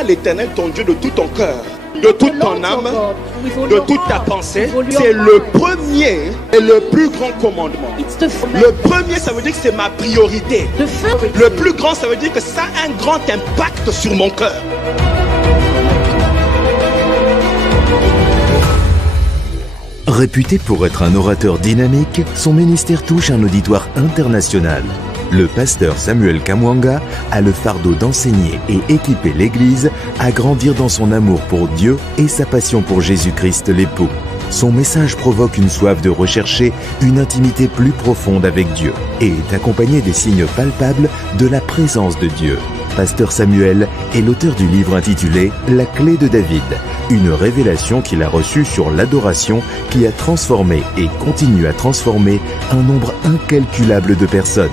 aimeras l'Éternel ton Dieu de tout ton cœur, de toute ton âme, de toute ta pensée. C'est le premier et le plus grand commandement. Le premier, ça veut dire que c'est ma priorité. Le plus grand, ça veut dire que ça a un grand impact sur mon cœur. Réputé pour être un orateur dynamique, son ministère touche un auditoire international. Le pasteur Samuel Kamwanga a le fardeau d'enseigner et équiper l'Église à grandir dans son amour pour Dieu et sa passion pour Jésus-Christ l'époux. Son message provoque une soif de rechercher une intimité plus profonde avec Dieu et est accompagné des signes palpables de la présence de Dieu. Pasteur Samuel est l'auteur du livre intitulé « La clé de David », une révélation qu'il a reçue sur l'adoration qui a transformé et continue à transformer un nombre incalculable de personnes.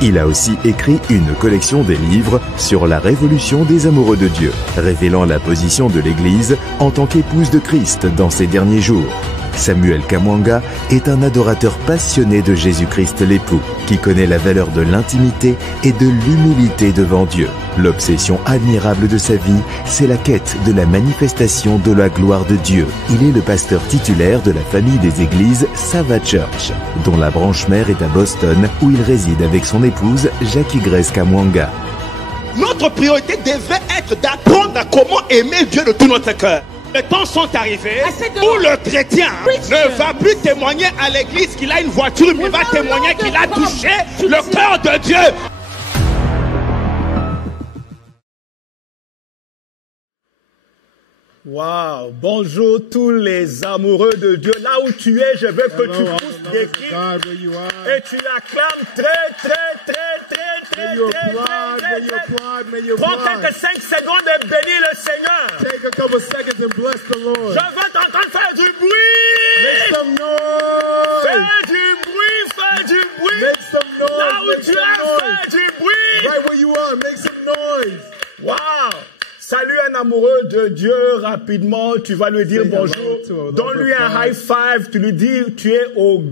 Il a aussi écrit une collection des livres sur la révolution des amoureux de Dieu, révélant la position de l'Église en tant qu'épouse de Christ dans ces derniers jours. Samuel Kamwanga est un adorateur passionné de Jésus-Christ l'époux, qui connaît la valeur de l'intimité et de l'humilité devant Dieu. L'obsession admirable de sa vie, c'est la quête de la manifestation de la gloire de Dieu. Il est le pasteur titulaire de la famille des églises Sava Church, dont la branche mère est à Boston, où il réside avec son épouse Jackie Grace Kamwanga. Notre priorité devait être d'apprendre à comment aimer Dieu de tout notre cœur. Les temps sont arrivés où le chrétien ne va plus témoigner à l'église qu'il a une voiture, mais va témoigner qu'il a touché le cœur de Dieu. Wow, bonjour tous les amoureux de Dieu. Là où tu es, je veux que tu pousses des cris et tu acclames très. Prends quelques 5 secondes et bénis le Seigneur. Je veux t'entendre faire du bruit. Fais du bruit. Là où tu es, fais du bruit. Wow. Salut un amoureux de Dieu rapidement, tu vas lui dire bonjour, donne-lui un high five, tu lui dis tu es au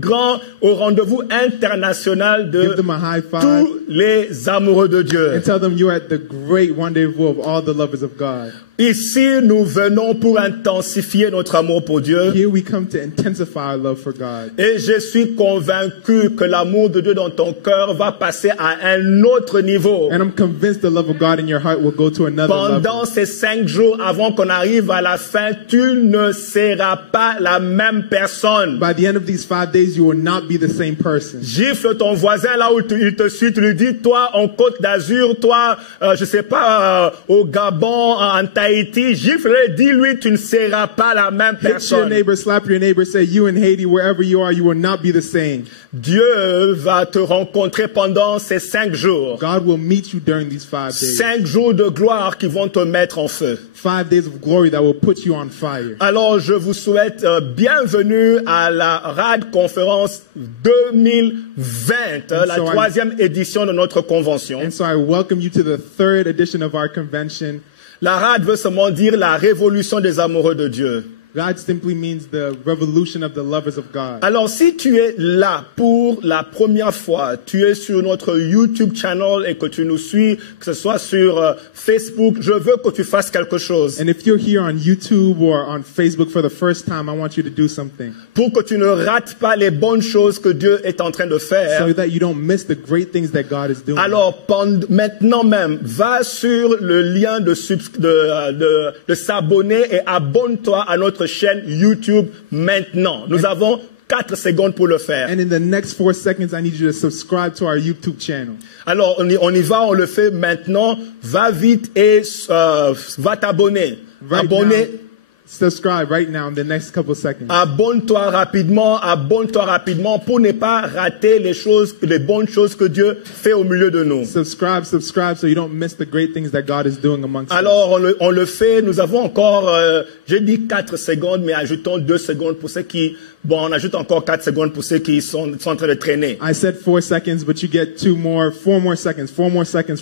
rendez-vous international de tous les amoureux de Dieu. And tell them you're at the great rendezvous of all the lovers of God. Ici, nous venons pour intensifier notre amour pour Dieu. Here we come to intensify our love for God. Et je suis convaincu que l'amour de Dieu dans ton cœur va passer à un autre niveau. And I'm convinced the love of God in your heart will go to another level. Pendant ces 5 jours avant qu'on arrive à la fin, tu ne seras pas la même personne. By the end of these 5 days, you will not be the same person. Gifle ton voisin là où il te suit, tu lui dis, toi en Côte d'Azur, toi, je sais pas, au Gabon, en Tahiti, gifle-le, dis-lui, tu ne seras pas la même personne. Hit your neighbor, slap your neighbor, say, you in Haiti, wherever you are, you will not be the same. Dieu va te rencontrer pendant ces 5 jours. God will meet you during these 5 days. 5 jours de gloire qui vont te mettre en feu. 5 days of glory that will put you on fire. Alors, je vous souhaite bienvenue à la RAD Conférence 2020, la 3e édition de notre convention. And so I welcome you to the 3rd edition of our convention. La RAD veut seulement dire la révolution des amoureux de Dieu. God simply means the revolution of the lovers of God. Alors, si tu es là pour la première fois, tu es sur notre YouTube channel et que tu nous suis, que ce soit sur Facebook, je veux que tu fasses quelque chose. And if you're here on YouTube or on Facebook for the first time, I want you to do something. Pour que tu ne rates pas les bonnes choses que Dieu est en train de faire. So that you don't miss the great things that God is doing. Alors, maintenant même, va sur le lien de s'abonner et abonne-toi à notre chaîne YouTube maintenant. Nous avons 4 secondes pour le faire. And in the next 4 seconds, I need you to subscribe to our YouTube channel. Alors, on y va, on le fait maintenant. Va vite et va t'abonner. Abonner. Subscribe right now in the next couple seconds. Abonne-toi rapidement pour ne pas rater les bonnes choses que Dieu fait au milieu de nous. Subscribe so you don't miss the great things that God is doing amongst us. Alors, on le fait, nous avons encore, j'ai dit 4 secondes, mais ajoutons 2 secondes pour ceux qui, on ajoute encore 4 secondes pour ceux qui sont en train de traîner. I said 4 seconds, but you get 4 more seconds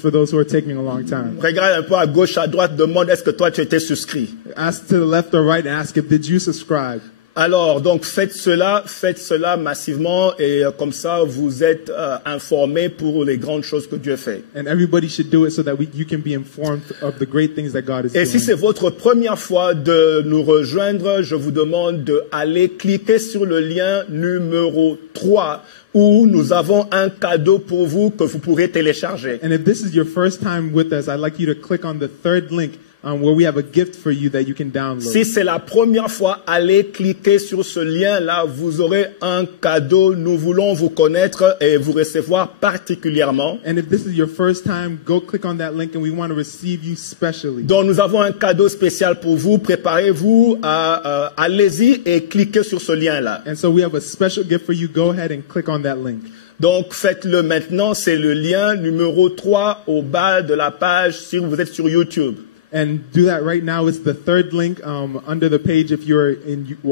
for those who are taking a long time. Regarde un peu à gauche, à droite, demande est-ce que toi tu étais souscrit. Ask to the left or right and ask if did you subscribe. Alors, donc, faites cela massivement et comme ça, vous êtes informés pour les grandes choses que Dieu fait. And everybody should do it so that you can be informed of the great things that God is doing. Et si c'est votre première fois de nous rejoindre, je vous demande d'aller cliquer sur le lien numéro 3 où nous avons un cadeau pour vous que vous pourrez télécharger. And if this is your first time with us, I'd like you to click on the third link where we have a gift for you that you can download. Si c'est la première fois, allez cliquer sur ce lien-là. Vous aurez un cadeau. Nous voulons vous connaître et vous recevoir particulièrement. And if this is your first time, go click on that link and we want to receive you specially. Donc nous avons un cadeau spécial pour vous. Préparez-vous, allez-y et cliquez sur ce lien-là. And so we have a special gift for you. Go ahead and click on that link. Donc faites-le maintenant. C'est le lien numéro 3 au bas de la page si vous êtes sur YouTube. And do that right now. It's the third link under the page if you're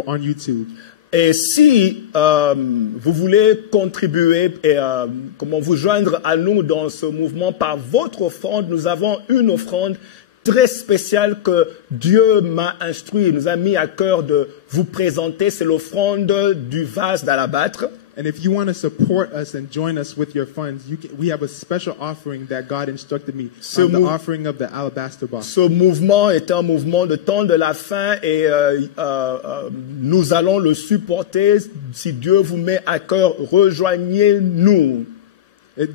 on YouTube. Et si vous voulez contribuer et comment vous joindre à nous dans ce mouvement par votre offrande, nous avons une offrande très spéciale que Dieu m'a instruit et nous a mis à cœur de vous présenter. C'est l'offrande du vase d'alabâtre. And if you want to support us and join us with your funds, we have a special offering that God instructed me, the offering of the alabaster box. Ce mouvement est un mouvement de temps de la fin et nous allons le supporter. Si Dieu vous met à cœur, rejoignez-nous.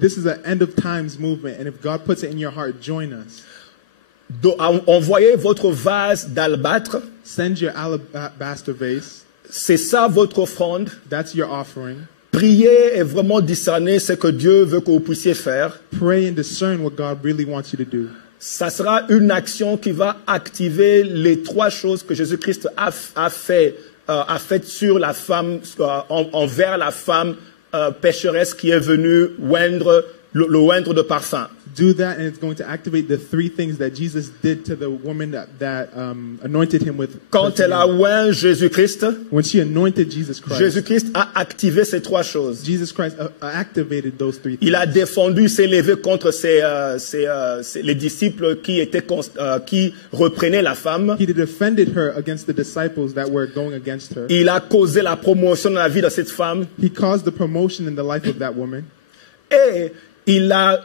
This is an end of times movement, and if God puts it in your heart, join us. Envoyez votre vase d'albâtre. Send your alabaster vase. C'est ça votre offrande. That's your offering. Priez et vraiment discerner ce que Dieu veut que vous puissiez faire. Pray and discern what God really wants you to do. Ça sera une action qui va activer les 3 choses que Jésus-Christ a faites sur la femme, envers la femme pécheresse qui est venue le oindre de parfum. Do that, and it's going to activate the 3 things that Jesus did to the woman that anointed him with. Quand elle a oint Jésus-Christ, when she anointed Jesus Christ, Jésus-Christ a activé ces 3 choses. Jesus Christ activated those 3 things. Il a défendu, s'est levé contre les disciples qui reprenaient la femme. He defended her against the disciples that were going against her. Il a causé la promotion dans la vie de cette femme. He caused the promotion in the life of that woman. Et il a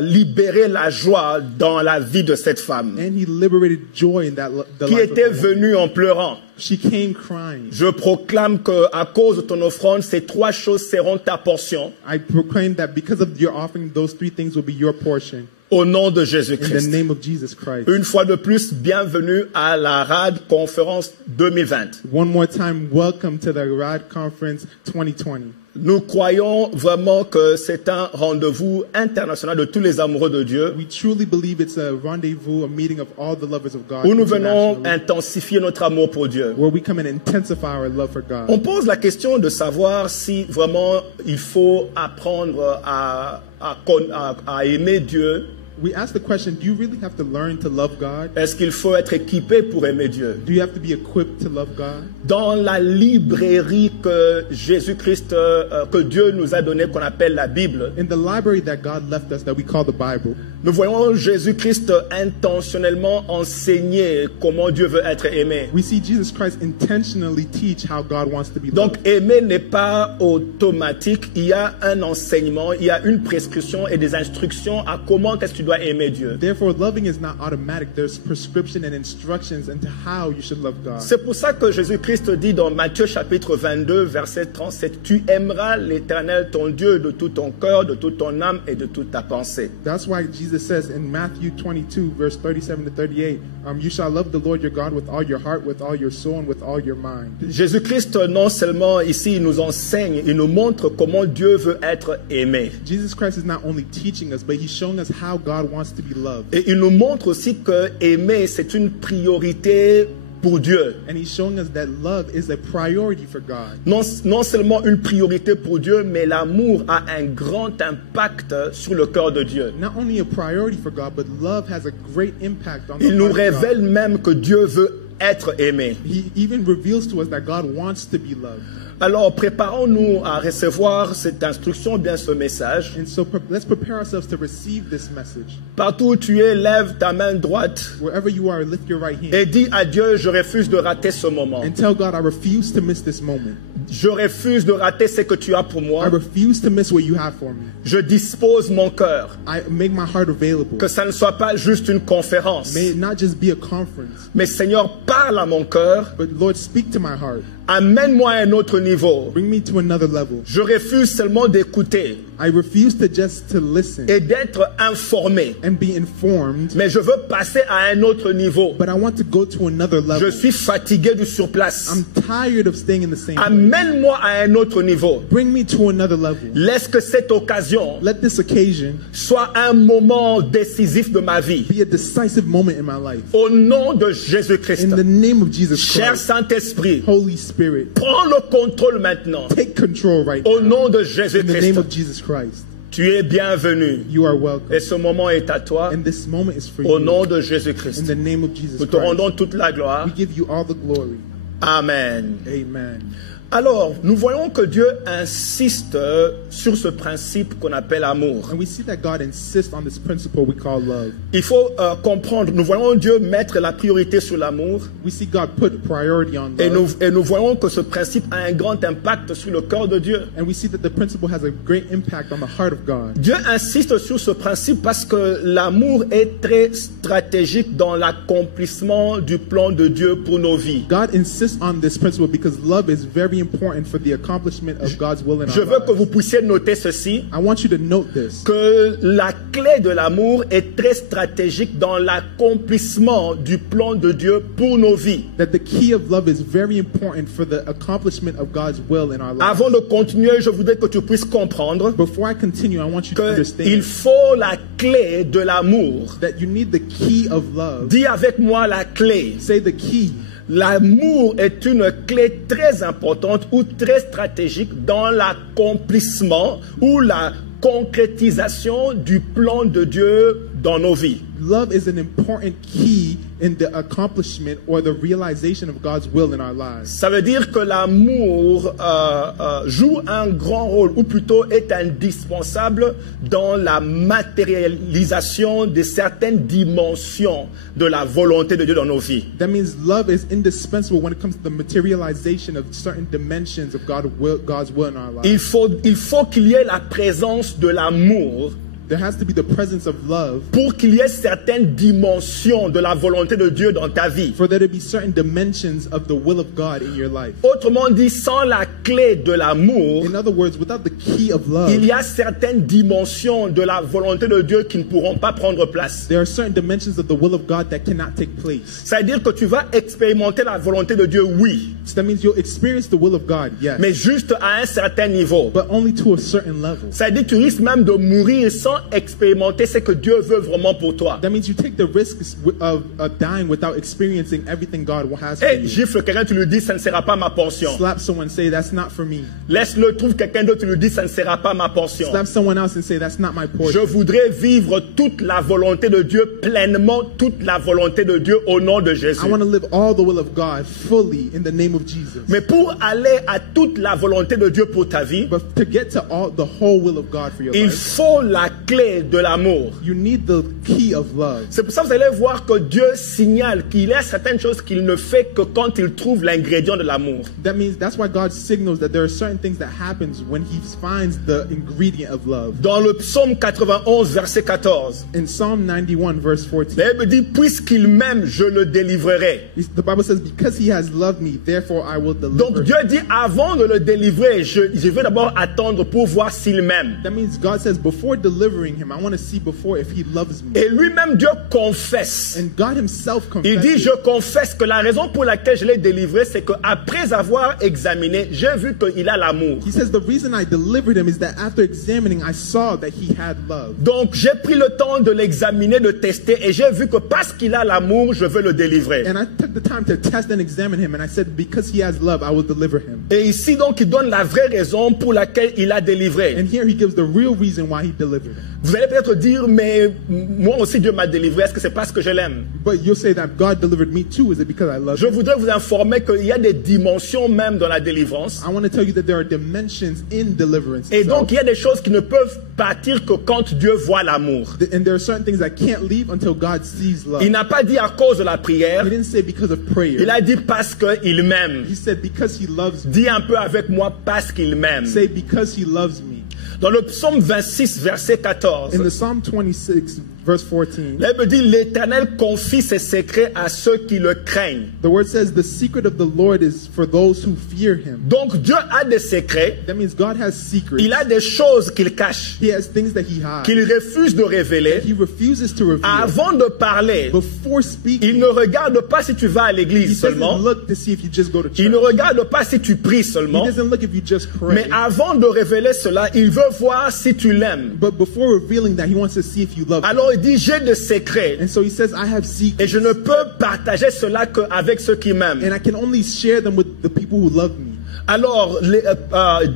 libéré la joie dans la vie de cette femme. And he liberated joy in the qui life était of the woman. venue en pleurant. She came crying. Je proclame qu'à cause de ton offrande, ces 3 choses seront ta portion. I proclaim that because of your offering, those 3 things will be your portion. Au nom de In Jésus-Christ. the name of Jesus Christ. Une fois de plus, bienvenue à la RAD Conférence 2020. One more time, welcome to the RAD Conference 2020. Nous croyons vraiment que c'est un rendez-vous international de tous les amoureux de Dieu. We truly believe it's a rendezvous, a meeting of all the lovers of God. Où nous venons internationally, intensifier notre amour pour Dieu. where we come and intensify our love for God. On pose la question de savoir si vraiment il faut apprendre à aimer Dieu. We ask the question, do you really have to learn to love God? Est-ce qu'il faut être équipé pour aimer Dieu? Do you have to be equipped to love God? Dans la librairie que Jésus-Christ, que Dieu nous a donnée, qu'on appelle la Bible, In the library that God left us, that we call the Bible, nous voyons Jésus-Christ intentionnellement enseigner comment Dieu veut être aimé. we see Jesus Christ intentionally teach how God wants to be Donc loved. aimer n'est pas automatique, il y a un enseignement, il y a une prescription et des instructions à comment est-ce que tu dois aimer Dieu. Therefore, loving is not automatic. There's prescription and instructions into how you should love God. C'est pour ça que Jésus-Christ dit dans Matthieu chapitre 22 verset 37, tu aimeras l'Éternel ton Dieu de tout ton cœur, de toute ton âme et de toute ta pensée. That's why Jesus says in Matthew 22, verse 37 to 38, you shall love the Lord your God with all your heart, with all your soul, and with all your mind. Jésus-Christ non seulement ici il nous enseigne, il nous montre comment Dieu veut être aimé. Jesus Christ is not only teaching us, but he's showing us how God wants to be loved. Et il nous montre aussi que aimer c'est une priorité pour Dieu. And he's showing us that love is a priority for God. Non seulement une priorité pour Dieu, mais l'amour a un grand impact sur le cœur de Dieu. Not only a priority for God, but love has a great impact on the Il nous heart of God. révèle même que Dieu veut être aimé. He even reveals to us that God wants to be loved. Alors, préparons-nous à recevoir cette instruction, bien ce message. And so let's prepare ourselves to receive this message. Partout où tu es, lève ta main droite Wherever you are, lift your right hand et dis à Dieu, je refuse de rater ce moment. and tell God, I refuse to miss this moment. Je refuse de rater ce que tu as pour I moi. refuse to miss what you have for me. Je dispose mon cœur. I make my heart available. Que ça ne soit pas juste une conférence. May it not just be a conference, Mais Seigneur, parle à mon cœur. but Lord, speak to my heart. Amène-moi à un autre niveau. Bring me to another level. Je refuse seulement d'écouter I refuse to just to listen et d'être informé. and be informed, Mais je veux passer à un autre niveau. but I want to go to another Je level. suis fatigué du surplace. I'm tired of staying in the same place. Amène-moi à un autre niveau. Bring me to another level. Laisse que cette occasion Let this occasion soit un moment décisif de ma vie. be a decisive moment in my life. Au nom de Jésus-Christ. In the name of Jesus Cher Christ, Saint-Esprit, Holy Spirit, prends le contrôle maintenant. take control right Au now. nom de In the name Jésus-Christ. of Jesus Christ, Tu es bienvenu. you are welcome. Et ce moment est à toi. And this moment is for Au nom you. de In Jésus-Christ. the name of Jesus Nous te rendons Christ, toute la gloire. we give you all the glory. Amen. Amen. Alors, nous voyons que Dieu insiste sur ce principe qu'on appelle amour. And we see that God insists on this principle we call love. Il faut comprendre, nous voyons Dieu mettre la priorité sur l'amour We see God put priority on et love. nous voyons que ce principe a un grand impact sur le cœur de Dieu. And we see that the principle has a great impact on the heart of God. Dieu insiste sur ce principe parce que l'amour est très stratégique dans l'accomplissement du plan de Dieu pour nos vies. God insists on this principle because love is very important for the accomplishment of God's will in Je our veux que lives. vous puissiez noter ceci, I want you to note this, que la clé de l'amour est très stratégique dans l'accomplissement du plan de Dieu pour nos vies. that the key of love is very important for the accomplishment of God's will in our lives. Avant de continuer, je voudrais que tu puisses comprendre Before I continue, I want you to qu'il understand faut la clé de l'amour. that you need the key of love. Dis avec moi la clé. Say the key. L'amour est une clé très importante ou très stratégique dans l'accomplissement ou la concrétisation du plan de Dieu dans nos vies. Love is an important key in the accomplishment or the realization of God's will in our lives. Ça veut dire que l'amour joue un grand rôle, ou plutôt est indispensable dans la matérialisation de certaines dimensions de la volonté de Dieu dans nos vies. That means love is indispensable when it comes to the materialization of certain dimensions of God's will in our lives. Il faut qu'il y ait la présence de l'amour There has to be the presence of love pour qu'il y ait certaines dimensions de la volonté de Dieu dans ta vie. for there to be certain dimensions of the will of God in your life. Autrement dit, sans la clé de l'amour, In other words, without the key of love, il y a certaines dimensions de la volonté de Dieu qui ne pourront pas prendre place. there are certain dimensions of the will of God that cannot take place. Ça veut dire que tu vas expérimenter la volonté de Dieu, oui, So that means you'll experience the will of God, yes, mais juste à un certain niveau. but only to a certain level. Ça veut dire que tu risques même de mourir sans expérimenter ce que Dieu veut vraiment pour toi. That means you take the risk of dying without experiencing everything God has for Et you. gifle quelqu'un, tu lui dis, ça ne sera pas ma portion. Slap someone and say, that's not for me. Laisse-le, trouve quelqu'un d'autre, tu lui dis, ça ne sera pas ma portion. Slap someone else and say, that's not my Je portion. voudrais vivre toute la volonté de Dieu, pleinement toute la volonté de Dieu au nom de Jésus. I want to live all the will of God fully in the name of Jesus. Mais pour aller à toute la volonté de Dieu pour ta vie, But to get to the whole will of God for your il life, faut la clé de l'amour. you need the key of love. C'est pour ça que vous allez voir que Dieu signale qu'il y a certaines choses qu'il ne fait que quand il trouve l'ingrédient de l'amour. That's why God signals that there are certain things that happens when He finds the ingredient of love. Dans le psaume 91, verset 14, In Psalm 91, verse 14, la Bible dit, puisqu'il m'aime, je le délivrerai. the Bible says, because He has loved me, therefore I will deliver Donc him. Dieu dit, avant de le délivrer, je vais d'abord attendre pour voir s'il m'aime. That means God says, before delivering him, I want to see before if he loves me. Et lui-même, Dieu confesse. And God himself Il dit, confesses. je confesse que la raison pour laquelle je l'ai délivré, c'est qu'après avoir examiné, j'ai vu qu'il a l'amour. He says, the reason I delivered him is that after examining, I saw that he had love. Donc j'ai pris le temps de l'examiner, de tester, et j'ai vu que parce qu'il a l'amour, je veux le délivrer. And I took the time to test and examine him, and I said, because he has love, I will deliver him. Et ici donc, il donne la vraie raison pour laquelle il a délivré. And here he gives the real reason why he delivered him. Vous allez peut-être dire, mais moi aussi Dieu m'a délivré. Est-ce que c'est parce que je l'aime? But you'll say that God delivered me too. Is it because I love Je him? voudrais vous informer qu'il y a des dimensions même dans la délivrance. I want to tell you that there are dimensions in deliverance. Et donc, il y a des choses qui ne peuvent partir que quand Dieu voit l'amour. And there are certain things that can't leave until God sees love. Il n'a pas dit à cause de la prière. He didn't say because of prayer. Il a dit parce qu'il m'aime. He said because he loves me. Dis un peu avec moi parce qu'il m'aime. Say because he loves me. Dans le psaume 26, verset 14, In the Psalm 26, verse 14, la Bible dit l'Éternel confie ses secrets à ceux qui le craignent. the word says the secret of the Lord is for those who fear him. Donc Dieu a des secrets. That means God has secrets. Il a des choses qu'il cache, He has things that he hides. qu'il refuse de révéler. He refuses to reveal. Avant de parler, Before il speaking, ne regarde pas si tu vas à he l'église doesn't seulement. look to see if you just go to church. Il ne regarde pas si tu pries He seulement. doesn't look if you just pray. Mais avant de révéler cela, il veut voir si tu l'aimes. But before revealing that, he wants to see if you love him. Alors il dit, j'ai des secrets And so he says, I have et secrets. je ne peux partager cela qu'avec ceux qui m'aiment. And I can only share them with the people who love me. Alors,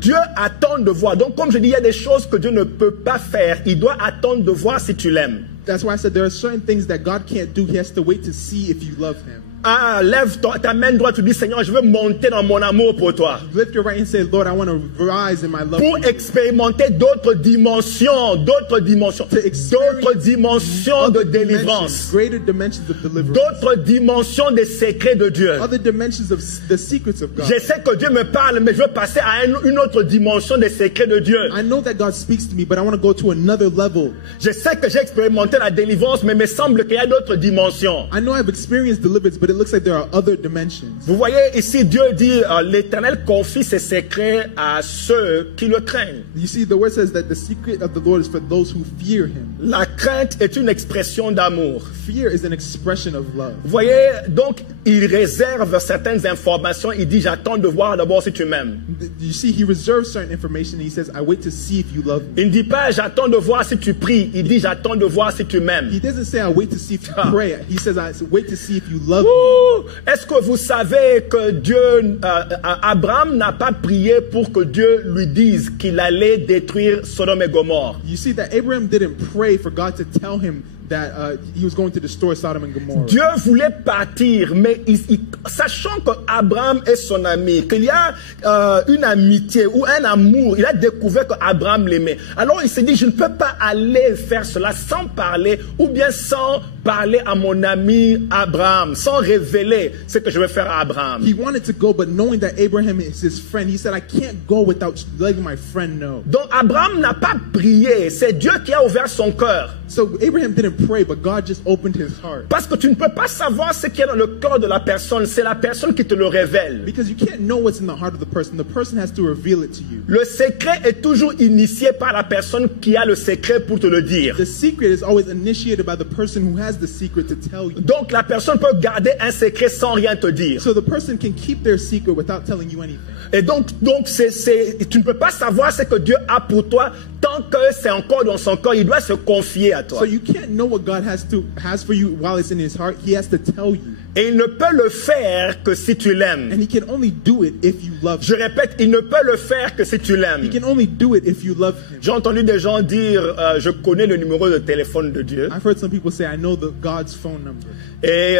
Dieu attend de voir. Donc, comme je dis, il y a des choses que Dieu ne peut pas faire. Il doit attendre de voir si tu l'aimes. That's why I said there are certain things that God can't do. He has to wait to see if you love him. Ah, lève ta main droite, tu dis, Seigneur, je veux monter dans mon amour pour toi. Lift your right hand and say, Lord, I want to rise in my love Pour for you. expérimenter d'autres dimensions de Other délivrance, greater dimensions of deliverance. d'autres dimensions des secrets de Dieu. Other dimensions of the secrets of God. Je sais que Dieu me parle, mais je veux passer à une autre dimension des secrets de Dieu. I know that God speaks to me, but I want to go to another level. Je sais que j'ai expérimenté la délivrance, mais il me semble qu'il y a d'autres dimensions. I know I've experienced deliverance, but it looks like there are other dimensions. Vous voyez ici, Dieu dit, l'Éternel confie ses secrets à ceux qui le craignent. You see, the word says that the secret of the Lord is for those who fear him. La crainte est une expression d'amour. Fear is an expression of love. Vous voyez, donc, il réserve certaines informations. Il dit, j'attends de voir d'abord si tu m'aimes. You see, he reserves certain information and he says, I wait to see if you love me. Il ne dit pas, j'attends de voir si tu pries. Il dit, j'attends de voir si tu m'aimes. He doesn't say, I wait to see if you pray. He says, I wait to see if you love me. Ouh! Est-ce que vous savez que Dieu, Abraham n'a pas prié pour que Dieu lui dise qu'il allait détruire Sodome et Gomorrhe? You see that Abraham didn't pray for God to tell him that he was going to destroy Sodom and Gomorrah. Dieu voulait partir, mais sachant que Abraham est son ami, qu'il y a une amitié ou un amour, il a découvert que Abraham l'aimait. Alors il s'est dit, je ne peux pas aller faire cela sans parler ou bien sans parler à mon ami Abraham, sans révéler ce que je vais faire à Abraham. He wanted to go, but knowing that Abraham is his friend, he said, I can't go without letting my friend know. Donc Abraham n'a pas prié, c'est Dieu qui a ouvert son cœur. So Abraham didn't pray, but God just opened his heart. Parce que tu ne peux pas savoir ce qui est dans le cœur de la personne, c'est la personne qui te le révèle. Because you can't know what's in the heart of the person has to reveal it to you. Le secret est toujours initié par la personne qui a le secret pour te le dire. The secret is always initiated by the person who has the secret to tell you. Donc la personne peut garder un secret sans rien te dire. So the person can keep their secret without telling you anything. Et donc tu ne peux pas savoir ce que Dieu a pour toi tant que c'est encore dans son cœur. Il doit se confier à toi. So you can't know what God has for you while it's in his heart. He has to tell you. Et il ne peut le faire que si tu l'aimes. And he can only do it if you love him. Je répète, il ne peut le faire que si tu l'aimes. He can only do it if you love him. J'ai entendu des gens dire, je connais le numéro de téléphone de Dieu. I've heard some people say, I know God's phone number. Et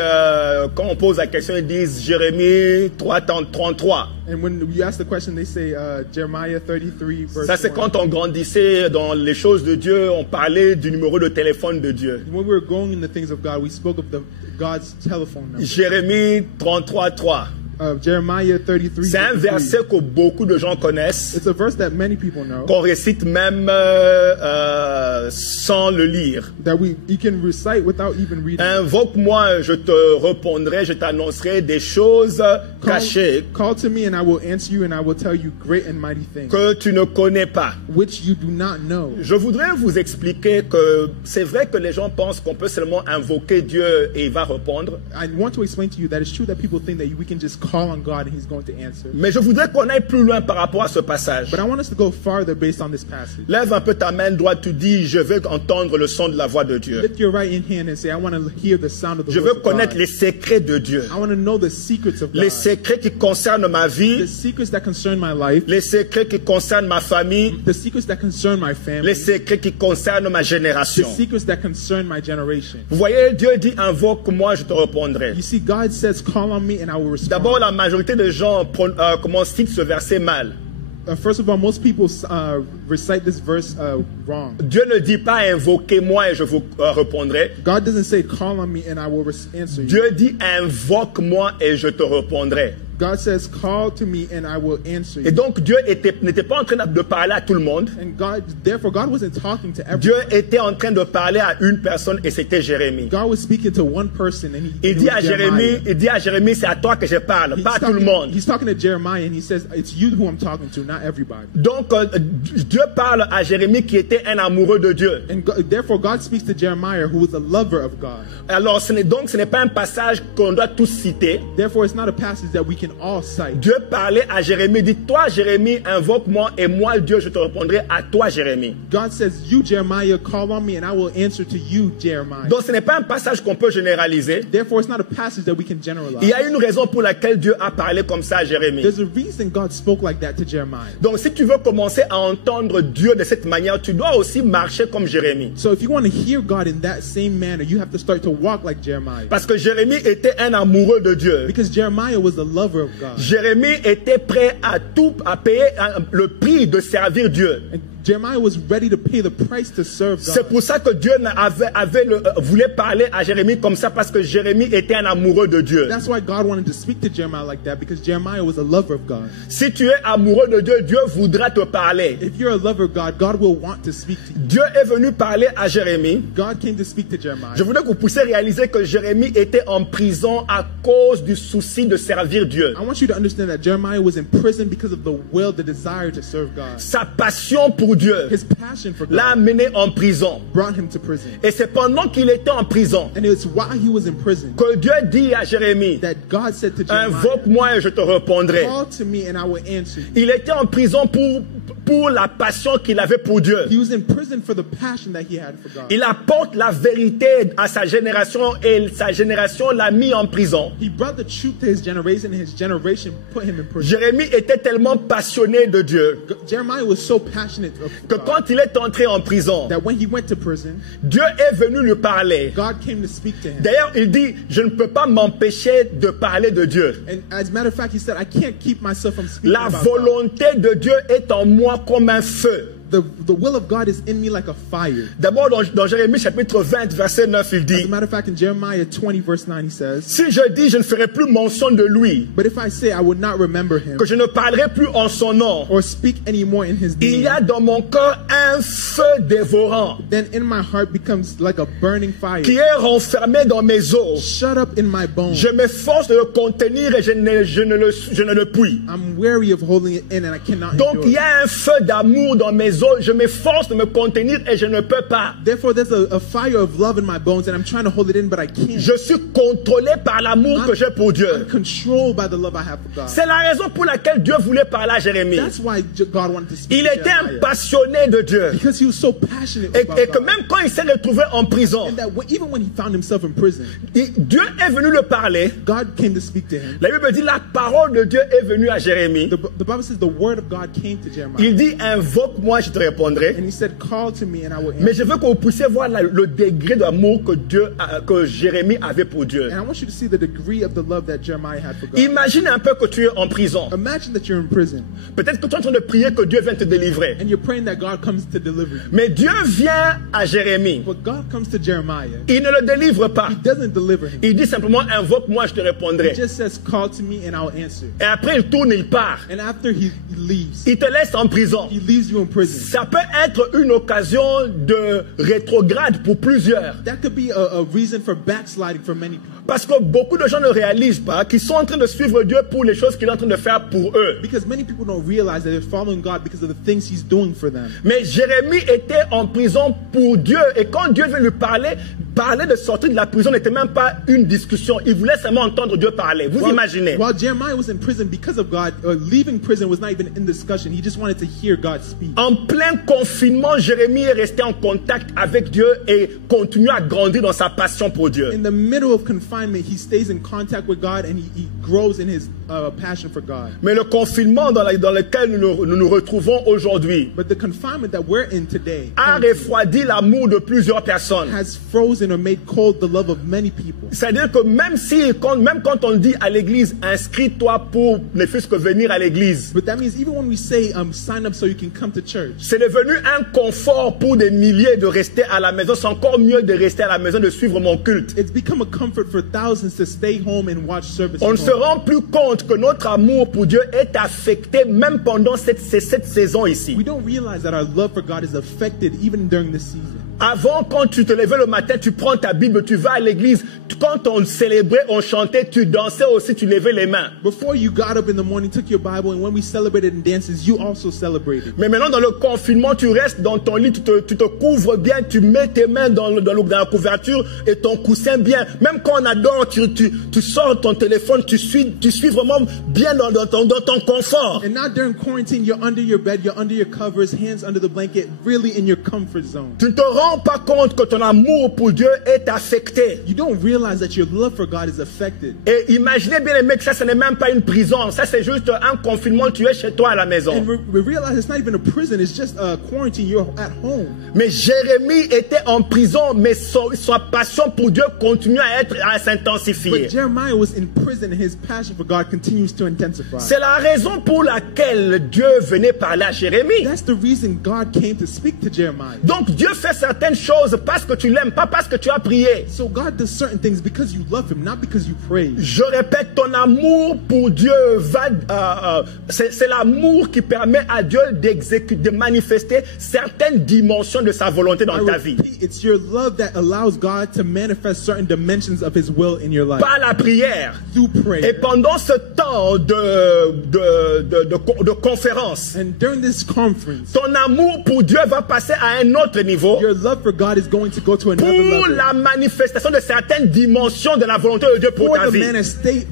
quand on pose la question, ils disent Jérémie 3:33. And when you ask the question, they say Jeremiah 33 verse 1. Ça, c'est quand on grandissait dans les choses de Dieu, on parlait du numéro de téléphone de Dieu. When we were going in the things of God, we spoke of God's telephone number. Jérémie 33:3. Jeremiah 33. C'est un verset que beaucoup de gens connaissent, It's a verse that many people know. qu'on récite même sans le lire. That you can recite without even reading. Invoque-moi, je te répondrai, je t'annoncerai des choses cachées Call to me and I will answer you and I will tell you great and mighty things que tu ne connais pas. which you do not know. Je voudrais vous expliquer que c'est vrai que les gens pensent qu'on peut seulement invoquer Dieu et il va répondre. I want to explain to you that it's true that people think that we can just call on God and He's going to answer. Mais je voudrais qu'on aille plus loin par rapport à ce passage. But I want us to go farther based on this passage. Lève un peu ta main droite, tu dis, je veux entendre le son de la voix de Dieu. Lift your right hand and say, I want to hear the sound of the Je voice veux of connaître God. les secrets de Dieu. I want to know the secrets of Les God. secrets qui concernent ma vie, The secrets that concern my life. les secrets qui concernent ma famille, The secrets that concern my family. les secrets qui concernent ma The génération. secrets that concern my generation. Vous voyez, Dieu dit, invoque-moi, je te répondrai. You see, God says, call on me and I will respond. D'abord, la majorité des gens citent ce verset mal. First of all, most people recite this verse wrong. Dieu ne dit pas invoquez-moi et je vous répondrai. God doesn't say, call on me and I will answer you. Dieu dit invoque-moi et je te répondrai. God says, call to me and I will answer Et you. donc Dieu n'était pas en train de parler à tout le monde. And therefore, God wasn't talking to everyone. Dieu était en train de parler à une personne et c'était Jérémie. God was speaking to one person and Il dit à Jeremiah. Jérémie, c'est à toi que je parle, pas à tout le monde. He's talking to Jeremiah and he says, it's you who I'm talking to, not everybody. Donc Dieu parle à Jérémie qui était un amoureux de Dieu. And therefore, God speaks to Jeremiah, who was a lover of God. Alors ce n'est pas un passage qu'on doit tous citer. Therefore, it's not a passage that we can all cite. Dieu parlait à Jérémie, dit toi Jérémie, invoque-moi et moi Dieu je te répondrai à toi Jérémie. God says, you Jeremiah, call on me and I will answer to you, Jeremiah. Donc ce n'est pas un passage qu'on peut généraliser. Therefore, it's not a passage that we can generalize. Il y a une raison pour laquelle Dieu a parlé comme ça à Jérémie. There's a reason God spoke like that to Jeremiah. Donc si tu veux commencer à entendre Dieu de cette manière, tu dois aussi marcher comme Jérémie. So if you want to hear God in that same manner, you have to start to walk like Jeremiah. Parce que Jérémie était un amoureux de Dieu. Because Jeremiah was a lover of God. Jérémie était prêt à payer le prix de servir Dieu. And Jeremiah was ready to pay the price to serve God. C'est pour ça que Dieu voulait parler à Jérémie comme ça, parce que Jérémie était un amoureux de Dieu. That's why God wanted to speak to Jeremiah like that, because Jeremiah was a lover of God. Si tu es amoureux de Dieu, Dieu voudra te parler. If you're a lover of God, God will want to speak to you. Dieu est venu parler à Jérémie. God came to speak to Jeremiah. Je voudrais que vous puissiez réaliser que Jérémie était en prison à cause du souci de servir Dieu. I want you to understand that Jeremiah was in prison because of the will, the desire to serve God. Sa passion pour Dieu His passion for l'a God amené en prison. brought him to prison. Et c'est pendant qu'il était en prison And it's while he was in prison que Dieu dit à Jérémie, that God said to Jeremiah, invoque-moi et je te répondrai. call to me and I will answer you. Il était en prison pour la passion qu'il avait pour Dieu. He was in prison for the passion that he had for God. Il apporte la vérité à sa génération et sa génération l'a mis en prison. He brought the truth to his generation and his generation put him in prison. Jérémie était tellement passionné de Dieu Jeremiah was so passionate of que God quand il est entré en prison, that when he went to prison, Dieu est venu lui parler. God came to speak to him. D'ailleurs, il dit, je ne peux pas m'empêcher de parler de Dieu. And as a matter of fact, he said, I can't keep myself from speaking La about God. volonté de Dieu est en moi comme un feu. The will of God is in me like a fire. D'abord, dans Jérémie chapitre 20, verset 9, il As dit, a matter of fact, in Jeremiah 20, verse 9, he says, si je dis, je ne ferai plus mention de lui, but if I say I would not remember him que je ne parlerai plus en son nom, or speak anymore in his il y name, a dans mon cœur un feu dévorant then in my heart becomes like a burning fire, qui est renfermé dans mes os. shut up in my bones. Je m'efforce de le contenir et je ne le puis. I'm weary of holding it in and I cannot Donc endure il y it. a un feu d'amour dans mes os. Je m'efforce de me contenir et je ne peux pas. Therefore, there's a fire of love in my bones and I'm trying to hold it in, but I can't. Je suis contrôlé par l'amour que j'ai pour I'm Dieu. controlled by the love I have for God. C'est la raison pour laquelle Dieu voulait parler à Jérémie. That's why God wanted to speak Il to était un Jeremiah. passionné de Dieu. Because he was so passionate Et about que God. même quand il s'est retrouvé en prison, And that even when he found himself in prison, Dieu est venu le parler. God came to speak to him. La Bible dit la parole de Dieu est venue à Jérémie. The Bible says the word of God came to Jeremiah. Il dit invoque-moi, je te répondrai. And he said, call to me and I will Mais answer. je veux que vous puissiez voir le degré d'amour que Jérémie avait pour Dieu. And I want you to see the degree of the love that Jeremiah had for God. Imagine un peu que tu es en prison. Imagine that you're in prison Peut-être que tu es en train de prier que Dieu vienne te délivrer. and you're praying that God comes to deliver you. Mais Dieu vient à Jérémie. But God comes to Jeremiah. Il ne le délivre pas. He doesn't deliver him. Il dit simplement invoque-moi, je te répondrai. He just says, call to me and I'll answer. Et après il tourne, il part. And after he leaves, Il te laisse en prison. he leaves you in prison. Ça peut être une occasion de rétrograde pour plusieurs. That could be a reason for backsliding for many people. Parce que beaucoup de gens ne réalisent pas qu'ils sont en train de suivre Dieu pour les choses qu'il est en train de faire pour eux. Because many people don't realize that they're following God because of the things He's doing for them. Mais Jérémie était en prison pour Dieu. Et quand Dieu veut lui parler de sortir de la prison n'était même pas une discussion. Il voulait seulement entendre Dieu parler. Vous imaginez? While Jeremiah was in prison because of God, leaving prison was not even in discussion. He just wanted to hear God speak. En plein confinement, Jérémie est resté en contact avec Dieu et continue à grandir dans sa passion pour Dieu. In the middle of confinement, he stays in contact with God and he grows in his passion for God. Mais le confinement dans lequel nous nous retrouvons aujourd'hui But the confinement that we're in today a refroidi l'amour de plusieurs personnes. has frozen or made cold the love of many people. C'est-à-dire que même quand on dit à l'église, inscris-toi pour ne fût-ce que venir à l'église, But that means even when we say sign up so you can come to church, c'est devenu un confort pour des milliers de rester à la maison. C'est encore mieux de rester à la maison, de suivre mon culte. it's become a comfort for thousands to stay home and watch service. On ne at se home. rend plus compte que notre amour pour Dieu est affecté même pendant cette saison ici. We don't realize that our love for God is affected even during this season. Avant, quand tu te levais le matin, tu prends ta Bible, tu vas à l'église. Quand on célébrait, on chantait, tu dansais aussi, tu levais les mains. Before you got up in the morning, took your Bible, and when we celebrated in dances, you also celebrated. Mais maintenant, dans le confinement, tu restes dans ton lit, tu te couvres bien, tu mets tes mains dans la couverture et ton coussin bien. Même quand on adore, tu sors ton téléphone, tu suis vraiment bien dans ton confort. And now during quarantine, you're under your bed, you're under your covers, hands under the blanket, really in your comfort zone. Tu ne te rends pas compte que ton amour pour Dieu est affecté. You don't realize that your love for God is affected. Et imaginez bien les mecs, ça ce n'est même pas une prison, ça c'est juste un confinement, tu es chez toi à la maison. And we realize it's not even a prison, it's just a quarantine, you're at home. Mais Jérémie était en prison, mais sa passion pour Dieu continue à s'intensifier. But Jeremiah was in prison and his passion for God continues to intensify. C'est la raison pour laquelle Dieu venait parler à Jérémie. That's the reason God came to speak to Jeremiah. Donc Dieu fait certaines choses parce que tu l'aimes, pas parce que tu as prié. So God does certain things because you love Him, not because you pray. Je répète, ton amour pour Dieu c'est l'amour qui permet à Dieu de manifester certaines dimensions de sa volonté dans ta vie. It's your love that allows God to manifest certain dimensions of His will in your life. Par la prière. Through prayer. Et pendant ce temps de conférence, and during this conference, ton amour pour Dieu va passer à un autre niveau. Your love for God is going to go to another level. Pour la manifestation de certaines dimensions de la volonté de Dieu pour ta vie.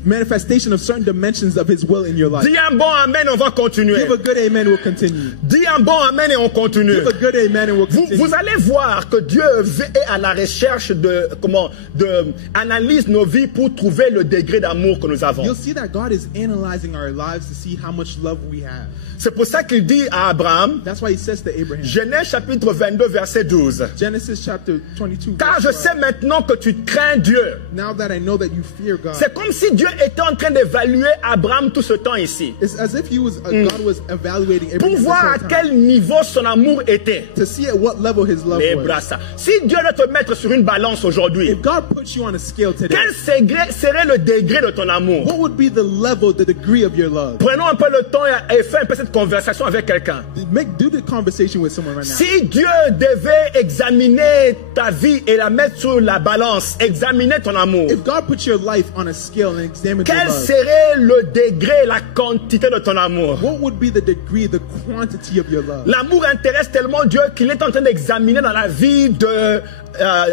Manifestation of certain dimensions of His will in your life. Dis un bon amen, on va continuer. Give a good amen, we'll continue. Dis un bon amen et on continue. Give a good amen and we'll continue. Vous allez voir que Dieu est à la recherche de analyse nos vies pour trouver le degré d'amour que nous avons. You'll see that God is analyzing our lives to see how much love we have. C'est pour ça qu'il dit à Abraham, that's why he says to Abraham, Genèse chapitre 22 verset 12. Genesis chapter 22. Car je sais maintenant que tu crains Dieu. Now that I know that you fear God. C'est comme si Dieu était en train d'évaluer Abraham tout ce temps ici. It's as if God was evaluating Abraham. Pour voir à quel niveau son amour était. To see at what level his love was. Si Dieu doit te mettre sur une balance aujourd'hui, if God puts you on a scale today, quel serait le degré de ton amour? What would be the level, the degree of your love? Prenons un peu le temps et fais un peu cette conversation avec quelqu'un. Do the conversation with someone right now. Si Dieu devait examiner ta vie et la mettre sur la balance, examiner ton amour, if God put your life on a scale and examined quel your love, serait le degré, la quantité de ton amour? What would be the degree, the quantity of your love? L'amour intéresse tellement Dieu qu'il est en train d'examiner dans la vie de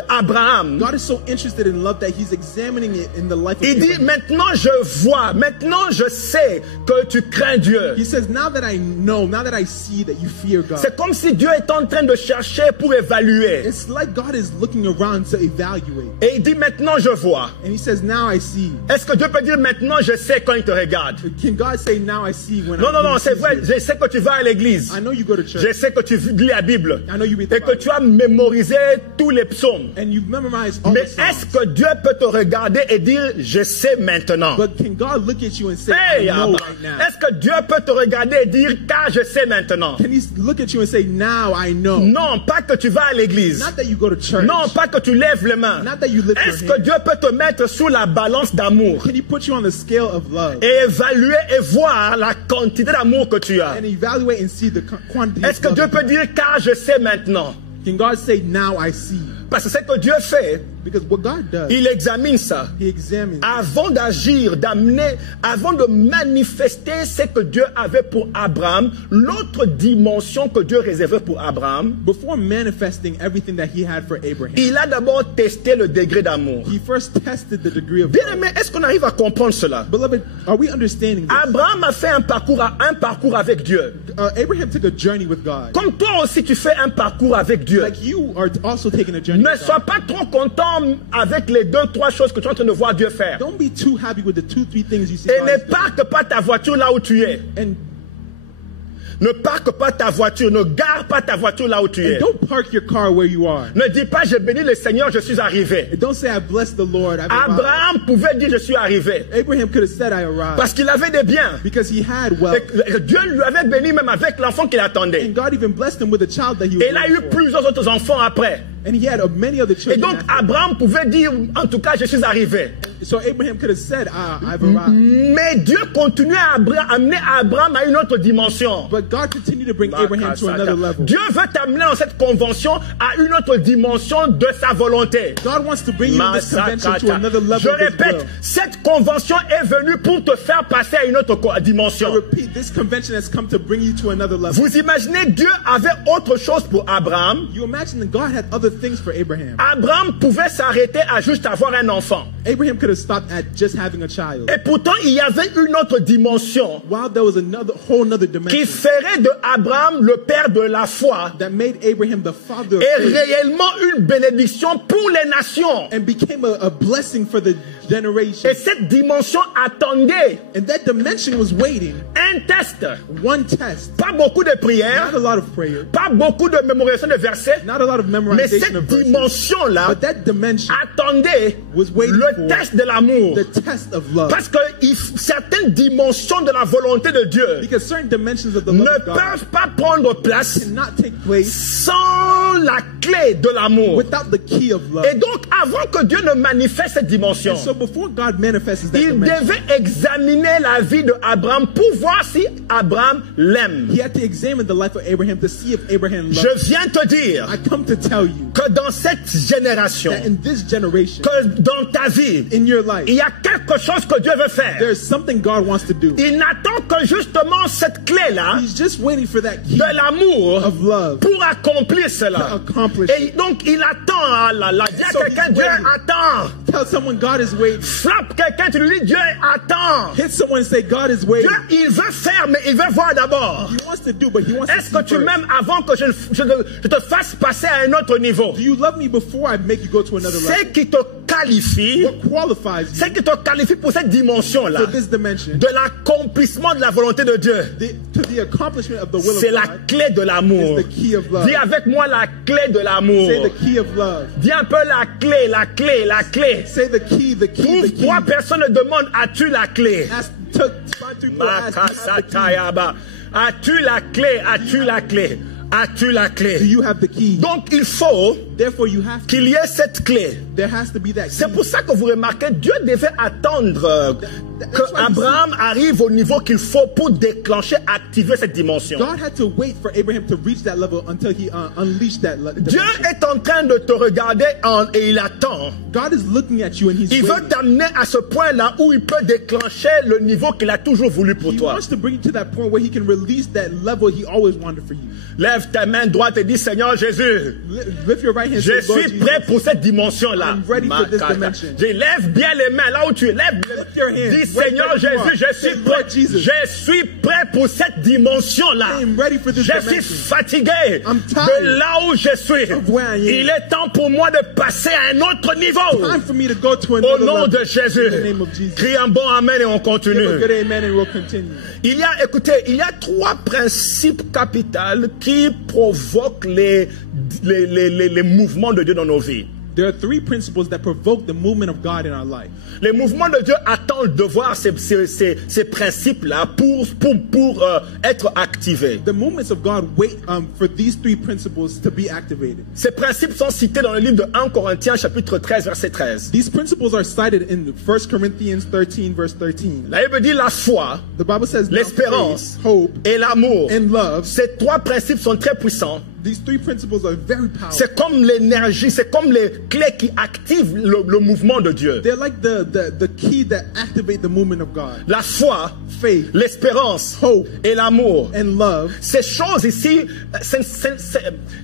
Abraham. God is so interested in love that He's examining it in the life of Il dit, Abraham. maintenant je vois, maintenant je sais que tu crains Dieu. He says, now that I know, now that I see that you fear God. C'est comme si Dieu est en train de chercher pour évaluer. It's like God is looking around to evaluate. Et il dit, maintenant je vois. And He says, now I see. Est-ce que Dieu peut dire, maintenant je sais quand il te regarde? Can God say, now I see when Non, c'est vrai, je sais que tu vas à l'église. I know you go to church. Je sais que tu lis la Bible. I know you read the Et que tu as mémorisé tous les psaumes. And you've memorized all Mais the songs. est-ce que Dieu peut te regarder et dire, je sais maintenant? But can God look at you and say, Hey, I know right now? est-ce que Dieu peut te regarder et dire, car je sais maintenant? Can He look at you and say, now I know? Non, pas que tu vas à l'église. Not that you go to church. Non, pas que tu lèves les mains. Not that you lift Est-ce your que Dieu peut te mettre sous la balance d'amour Can He put you on the scale of love? et évaluer et voir la quantité d'amour que tu as? And evaluate and see the quantity Est-ce que of Dieu love. peut dire, car je sais maintenant? Can God say, now I see? Parce que ce que Dieu fait, Because what God does, il examine ça. He examines Avant d'agir, d'amener, avant de manifester ce que Dieu avait pour Abraham, l'autre dimension que Dieu réservait pour Abraham, before manifesting everything that He had for Abraham. il a d'abord testé le degré d'amour. He first tested the degree of Bien love. aimé, est-ce qu'on arrive à comprendre cela? Beloved, are we understanding this? Abraham a fait un parcours avec Dieu. Abraham took a journey with God. Comme toi aussi tu fais un parcours avec Dieu. Like you are also taking a journey Ne with sois God. pas trop content avec les 2-3 choses que tu es en train de voir Dieu faire. Don't be too happy with the 2-3 things you see Et God ne is doing. parque pas ta voiture là où tu es. And Ne parque pas ta voiture, ne gare pas ta voiture là où tu es. don't park your car where you are. Ne dis pas, j'ai béni le Seigneur, je suis arrivé. And don't say, I bless the Lord. I've arrived. Abraham pouvait dire, je suis arrivé. Abraham could have said, I arrived. Parce qu'il avait des biens. Because he had wealth. Et Dieu lui avait béni même avec l'enfant qu'il attendait. And God even blessed him with a child that he was Et il a eu waiting for. plusieurs autres enfants après. And he had many other Et children. donc after. Abraham pouvait dire, en tout cas, je suis arrivé. So Abraham could have said, I've arrived. Mais Dieu continuait à amener Abraham à une autre dimension. But God continued to bring Abraham to another level. Dieu veut t'amener dans cette convention à une autre dimension de sa volonté. God wants to bring you in this convention to another level Je of His répète, will. cette convention est venue pour te faire passer à une autre I dimension. repeat, this convention has come to bring you to another level. Vous imaginez, Dieu avait autre chose pour Abraham. You imagine that God had other things for Abraham. Abraham pouvait s'arrêter à juste avoir un enfant. Abraham could have stopped at just having a child. Et pourtant, il y avait une autre dimension While there was whole another qui dimension ferait de Abraham le père de la foi that made Abraham the father of et faith réellement une bénédiction pour les nations. and became a blessing for the generation. Et cette dimension attendait And that dimension was waiting. un test. One test. Pas beaucoup de Not prières, a lot of prayer. pas beaucoup de mémorisation de versets, Not a lot of mais memorization cette of verses. dimension-là But that dimension attendait was waiting le for test de l'amour. the test of love. Parce que certaines dimensions de la volonté de Dieu Because certain dimensions of the ne love of God peuvent pas prendre place cannot take place sans la clé de l'amour. without the key of love. Et donc, avant que Dieu ne manifeste cette dimension, And so before God manifests that il dimension, devait examiner la vie de Abraham pour voir si Abraham l'aime. he had to examine the life of Abraham to see if Abraham loved Je viens te dire him. I come to tell you que dans cette génération, that in this generation, que dans ta vie, in your life, il y a quelque chose que Dieu veut faire. there's something God wants to do. Il n'attend que justement cette clé-là He's just waiting for that key de l'amour of love pour accomplir cela. to accomplish Et donc il attend. Ah là là, dis à So quelqu'un, he's Dieu waiting. attend. Tell someone God is waiting. Frappe quelqu'un, tu lui dis, Dieu attend. Hit someone and say God is waiting. Dieu, il veut faire, mais il veut voir d'abord. He wants to do, but he wants to Est-ce see que tu first. m'aimes avant que je te fasse passer à un autre niveau? Do you love me before I make you go to another Ce level? qui te qualifie, What qualifies ce you qui te qualifie pour cette dimension-là, for this dimension, de l'accomplissement de la volonté de Dieu, to the accomplishment of the will c'est of la God, clé de l'amour. is the key of love. Dis avec moi la clé de l'amour. Say the key of love. Dis un peu la clé, la clé, la clé. Say the key, the key, the key. Pourquoi personne ne demande, as-tu la clé? Ask, find people ask, do you have the key? Makasatayaba. As-tu la clé? As-tu la clé? As-tu la Do clé? you have the key? Donc il faut Therefore, you have to. qu'il y ait cette clé. There has to be that key. C'est pour ça que vous remarquez, Dieu devait attendre que Abraham arrive au niveau qu'il faut pour déclencher, activer cette dimension. God had to wait for Abraham to reach that level until he unleashed that Dieu dimension. est en train de te regarder et il attend. God is looking at you and he's Il veut waiting. t'amener à ce point-là où il peut déclencher le niveau qu'il a toujours voulu pour He toi. wants to bring you to that point where he can release that level he always wanted for you. Lève ta main droite et dis, Seigneur Jésus, Lift your right hand and je say, Lord suis Jesus, prêt pour cette dimension-là. I'm ready for this Makata. dimension. Je lève bien les mains là où tu es. Lève. Lift your hands. Dis, Right Seigneur where you are. Jésus, je suis Say, prêt. Lord Jesus. Je suis prêt pour cette dimension-là. I am ready for this Je suis dimension. fatigué I'm tired de là où je suis. of where I am. Il est temps pour moi de passer à un autre niveau. Time for me to go to Au another nom level. de Jésus. In the name of Jesus. Crie un bon amen et on continue. Give a good amen and we'll continue. Il y a trois principes capitaux qui provoquent les mouvements de Dieu dans nos vies. There are three principles that provoke the movement of God in our life. Les mouvements de Dieu attendent de voir ces principes-là pour être activés. The movements of God wait for these three principles to be activated. Ces principes sont cités dans le livre de 1 Corinthiens chapitre 13 verset 13. These principles are cited in 1 Corinthians 13 verse 13. La Bible dit la foi, The Bible says now l'espérance faith, hope, et l'amour. and love. Ces trois principes sont très puissants. These three principles are very powerful. C'est comme l'énergie, c'est comme les clés qui activent le mouvement de Dieu. They're like the key that activate the movement of God. La foi, faith, l'espérance, hope, et l'amour. and love. Ces choses ici,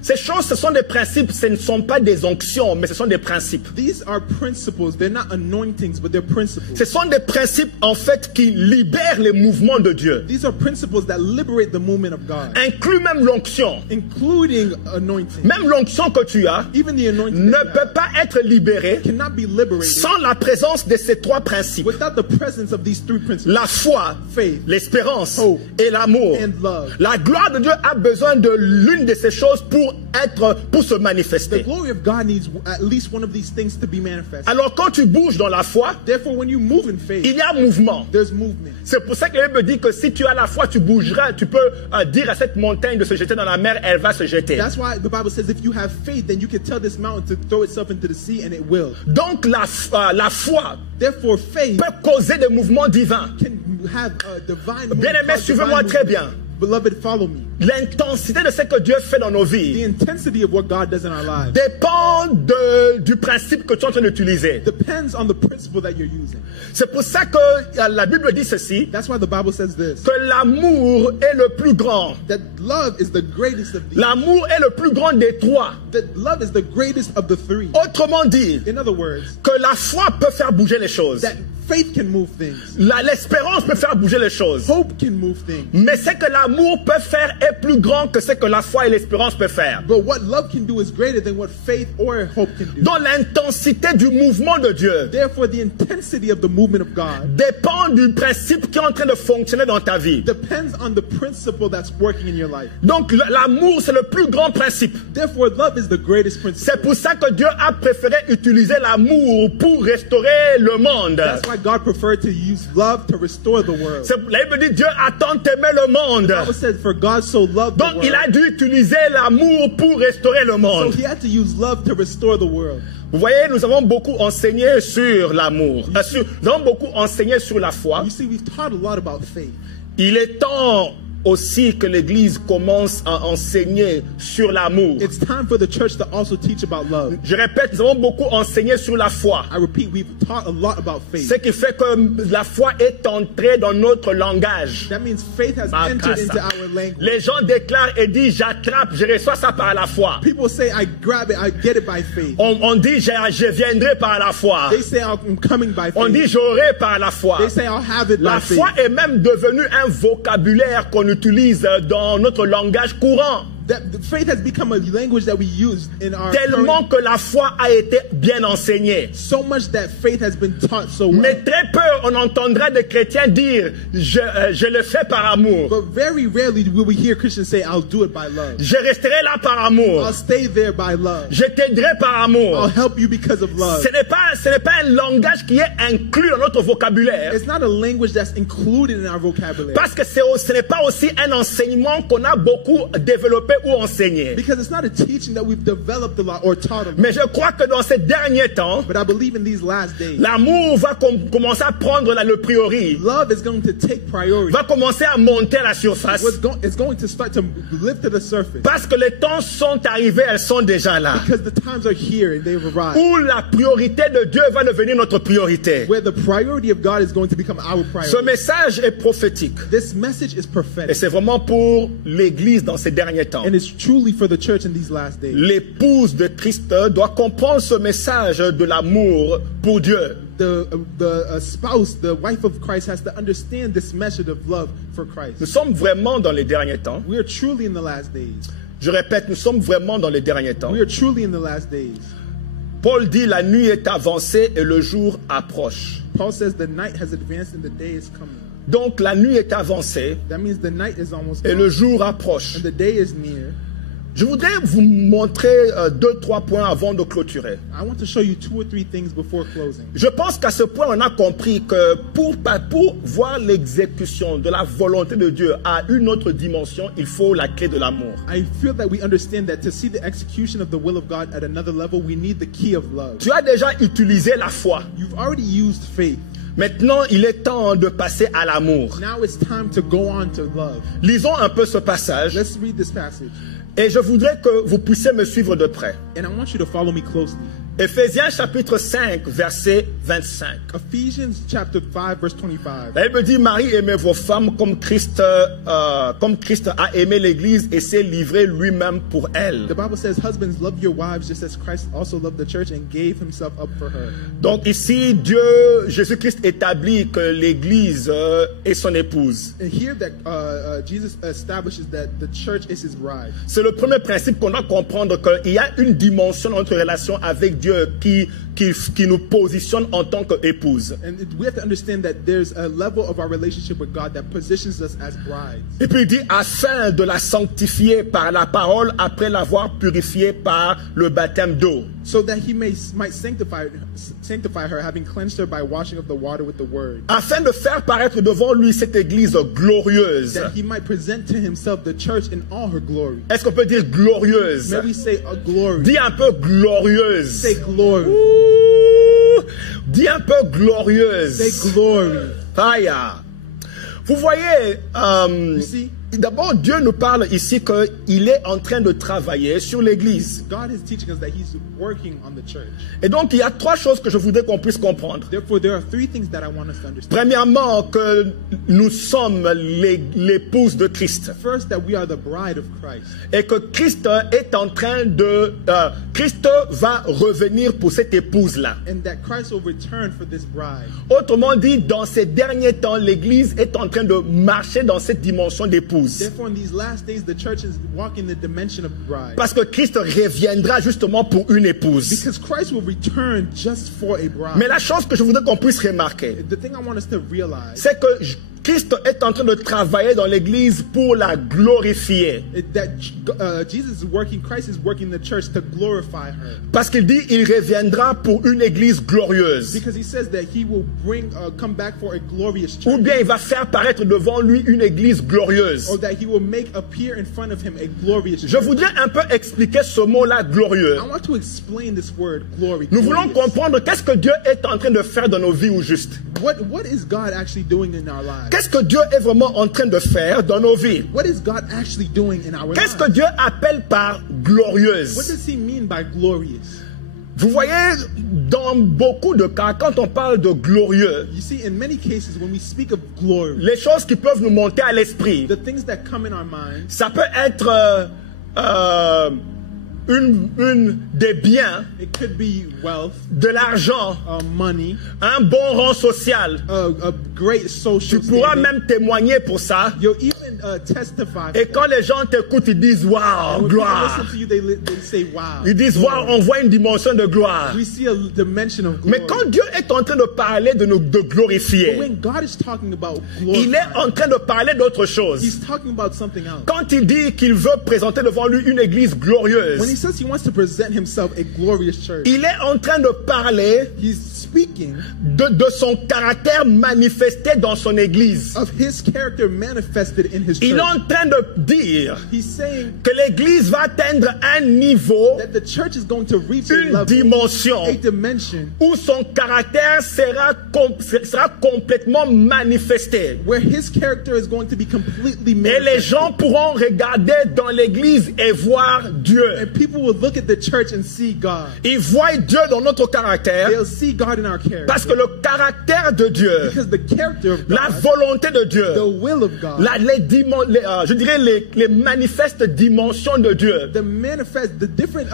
ces choses, ce sont des principes, ce ne sont pas des onctions, mais ce sont des principes. These are principles. They're not anointings, but they're principles. Ce sont des principes en fait qui libèrent les mouvements de Dieu. These are principles that liberate the movement of God. Inclut même l'onction. Including anointing. Même l'onction que tu as Even the anointing ne peut pas être libérée cannot be liberated sans la présence de ces trois principes. without the presence of these three principles. La foi, faith, l'espérance hope, et l'amour. and love. La gloire de Dieu a besoin de l'une de ces choses pour se The manifester. glory of God needs at least one of these things to be manifested. Alors quand tu bouges dans la foi, Therefore, when you move in faith, il y a mouvement. there's movement. C'est pour ça que la Bible dit que si tu as la foi, tu bougeras. Tu peux dire à cette montagne de se jeter dans la mer, elle va se jeter. That's why the Bible says if you have faith, then you can tell this mountain to throw itself into the sea and it will. Donc la foi Therefore, faith peut causer des mouvements divins. can have a divine movement. Bien-aimé, suivez-moi très bien. Beloved, follow me. L'intensité de ce que Dieu fait dans nos The vies intensity of what God does in our lives dépend du principe que tu es en train d'utiliser. depends on the principle that you're using. C'est pour ça que la Bible dit ceci, That's why the Bible says this, que l'amour est le plus grand. that love is the greatest of these. L'amour est le plus grand des trois. That love is the greatest of the three. Autrement dit, In other words, que la foi peut faire bouger les choses. that faith can move things. L'espérance peut faire bouger les choses. Hope can move things. Mais ce que l'amour peut faire est plus grand que ce que la foi et l'espérance peuvent faire. But what love can do is greater than what faith or hope can do. Donc l'intensité du mouvement de Dieu Therefore, the intensity of the movement of God dépend du principe qui est en train de fonctionner dans ta vie. depends on the principle that's working in your life. Donc l'amour, c'est le plus grand principe. Therefore, love is the greatest principle. C'est pour ça que Dieu a préféré utiliser l'amour pour restaurer le monde. That's why God preferred to use love to restore the world. La Bible dit Dieu a tant aimé le monde. The Bible said, for God so loved the Donc world. il a dû utiliser l'amour pour restaurer le So monde. he had to use love to restore the world. Vous voyez, nous avons beaucoup enseigné sur l'amour. Nous avons beaucoup enseigné sur la foi. You see, we've taught a lot about faith. Il est temps aussi que l'Église commence à enseigner sur l'amour. It's time for the church to also teach about love. Je répète, nous avons beaucoup enseigné sur la foi. I repeat, we've taught a lot about faith. Ce qui fait que la foi est entrée dans notre langage. That means faith has entered into our language. Les gens déclarent et disent j'attrape, je reçois ça par la foi. People say, I grab it, I get it by faith. On dit je viendrai par la foi. They say, I'm coming by On dit faith. j'aurai par la foi. They say, I'll have it by La faith. foi est même devenue un vocabulaire qu'on utilise dans notre langage courant. That the faith has become a language that we use in our Tellement que la foi a été bien enseignée. so much that faith has been taught so well. Mais très peu on entendra des chrétiens dire je le fais par amour. But very rarely will we hear Christians say, I'll do it by love. Je resterai là par amour. I'll stay there by love. Je t'aiderai par I'll amour. help you because of love. Ce n'est pas un langage qui est inclus dans notre vocabulaire. It's not a language that's included in our vocabulary. Parce que ce n'est pas aussi un enseignement qu'on a beaucoup développé ou enseigné. Because it's not a teaching that we've developed a lot or taught a lot. Mais je crois que dans ces derniers temps, But I believe in these last days, l'amour va commencer à prendre le priori, love is going to take priority. va commencer à monter à la surface. It's going to start to lift to the surface. Parce que les temps sont arrivés, elles sont déjà là. Because the times are here and they've arrived. Où la priorité de Dieu va devenir notre priorité. Where the priority of God is going to become our Ce priority. message est prophétique. This message is Et prophetic. c'est vraiment pour l'Église dans ces derniers temps. And it's truly for the church in these last days. L'épouse de Christ doit comprendre ce message de l'amour pour Dieu. The spouse, the wife of Christ, has to understand this message of love for Christ. Nous sommes vraiment dans les derniers temps. We are truly in the last days. Je répète, nous sommes vraiment dans les derniers temps. We are truly in the last days. Paul dit la nuit est avancée et le jour approche. Paul says the night has advanced and the day is coming. Donc la nuit est avancée That means the night is almost et gone, le jour approche. and the day is near. Je voudrais vous montrer 2-3 points avant de clôturer. I want to show you 2 or 3 things before closing. Je pense qu'à ce point, on a compris que pour voir l'exécution de la volonté de Dieu à une autre dimension, il faut la clé de l'amour. I feel that we understand that to see the execution of the will of God at another level, we need the key of love. Tu as déjà utilisé la foi. You've already used faith. Maintenant, il est temps de passer à l'amour. Now it's time to go on to love. Lisons un peu ce passage. Let's read this passage. Et je voudrais que vous puissiez me suivre de près. And I want you to follow me closely. Éphésiens chapitre 5, verset 25. Ephesians chapter 5, verse 25. La Bible dit, Marie, aimez vos femmes comme Christ a aimé l'Église et s'est livré lui-même pour elle. The Bible says, husbands, love your wives just as Christ also loved the church and gave himself up for her. Donc ici, Jésus-Christ établit que l'Église est son épouse. And here that Jesus establishes that the church is his bride. C'est le premier principe qu'on doit comprendre, qu'il y a une dimension de notre relation avec Dieu qui nous positionne en tant qu'épouse. And we have to understand that there's a level of our relationship with God that positions us as brides. Et puis il dit, afin de la sanctifier par la parole après l'avoir purifiée par le baptême d'eau. So that he might sanctify her, having cleansed her by washing of the water with the word. Afin de faire paraître devant lui cette église glorieuse. That he might present to himself the church in all her glory. Est-ce qu'on peut dire glorieuse? May we say a glory? Dis un peu glorieuse. Say glory. Ouh, dis un peu glorieuse. Say glory. Faya. Vous voyez, You see? d'abord Dieu nous parle ici qu'il est en train de travailler sur l'église. God is teaching us that he's working on the church. Et donc il y a trois choses que je voudrais qu'on puisse comprendre. Therefore, there are three things that I want us to understand. Premièrement, que nous sommes l'épouse de Christ. First, that we are the bride of Christ. Et que Christ est en train de... Christ va revenir pour cette épouse-là. And that Christ will return for this bride. Autrement dit, dans ces derniers temps, l'église est en train de marcher dans cette dimension d'épouse. Therefore, in these last days, the church is walking the dimension of bride. Parce que Christ reviendra justement pour une épouse. Because Christ will return just for a bride. Mais la chose que je voudrais qu'on puisse remarquer, The thing I want us to realize c'est que Christ est en train de travailler dans l'église pour la glorifier. is that Jesus is working, Christ is working the church to glorify her. Parce qu'il dit il reviendra pour une église glorieuse. Because he says that he will come back for a glorious Ou church. bien il va faire paraître devant lui une église glorieuse. Or that he will make appear in front of him a glorious Je church. voudrais un peu expliquer ce mot-là glorieux. I want to explain this word, glory. Nous voulons glorious. comprendre qu'est-ce que Dieu est en train de faire dans nos vies au juste. What is God actually doing in our lives? Qu'est-ce que Dieu est vraiment en train de faire dans nos vies? What is God actually doing in our Qu'est-ce que lives? Dieu appelle par What glorieuse? does he mean by glorious? Vous voyez, dans beaucoup de cas, quand on parle de glorieux, You see, in many cases, when we speak of glory, les choses qui peuvent nous monter à l'esprit, the things that come in our minds, ça peut être des biens, it could be wealth, de l'argent, money, un bon rang social. a great Tu social pourras standing. même témoigner pour ça. You'll even testify. Et quand les gens t'écoutent, ils disent waouh, When people gloire. listen to you, they say, wow. Ils disent waouh, on voit une dimension de gloire. We see a dimension of glory. Mais quand Dieu est en train de parler de But glorifier, when God is talking about glory, il est en train de parler d'autre chose. he's talking about something else. Quand il dit qu'il veut présenter devant lui une église When he glorieuse, says he wants to present himself a glorious church, il est en train de parler he's speaking de son caractère manifesté dans son église. of his character manifested in his Il est church. en train de dire He's saying que l'église va atteindre un niveau, that the church is going to reach a une level, dimension a dimension, où son caractère sera complètement manifesté. where his character is going to be completely Et les manifested. gens pourront regarder dans l'église et voir Dieu. And people will look at the church and see God. Ils voient Dieu dans notre caractère They'll see God in our character. parce que le caractère de Dieu, Because the character of la God, volonté de Dieu, the will of God, je dirais les manifestes dimensions de Dieu, the different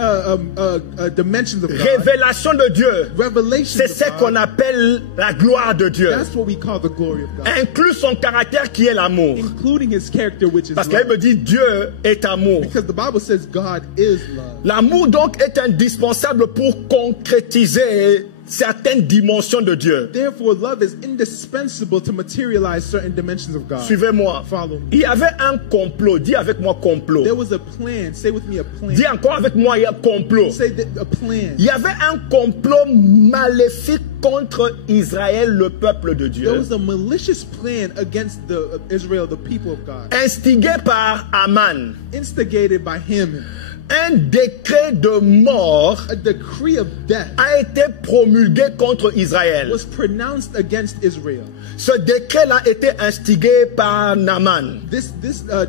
dimensions of God, révélation de Dieu, revelations c'est of ce God, qu'on appelle la gloire de Dieu. that's what we call the glory of God, Inclut son caractère qui est l'amour. including his character, which is Parce que la love. Bible dit Dieu est amour. Because the Bible says God is love. L'amour donc est indispensable pour concrétiser certaines dimensions de Dieu. Therefore, love is indispensable to materialize certain dimensions of God. Suivez-moi. Follow me. Il y avait un complot. Dis avec moi complot. There was a plan. Say with me, a plan. Dis encore avec moi, il y a complot. Say that, a plan. Il y avait un complot maléfique contre Israël, le peuple de There Dieu, was a malicious plan against Israel, the people of God, instigé par Aman. instigated by Haman. un décret de mort a decree of death a été promulgué contre Israël. was pronounced against Israel. Ce décret-là a été instigé par Naaman. This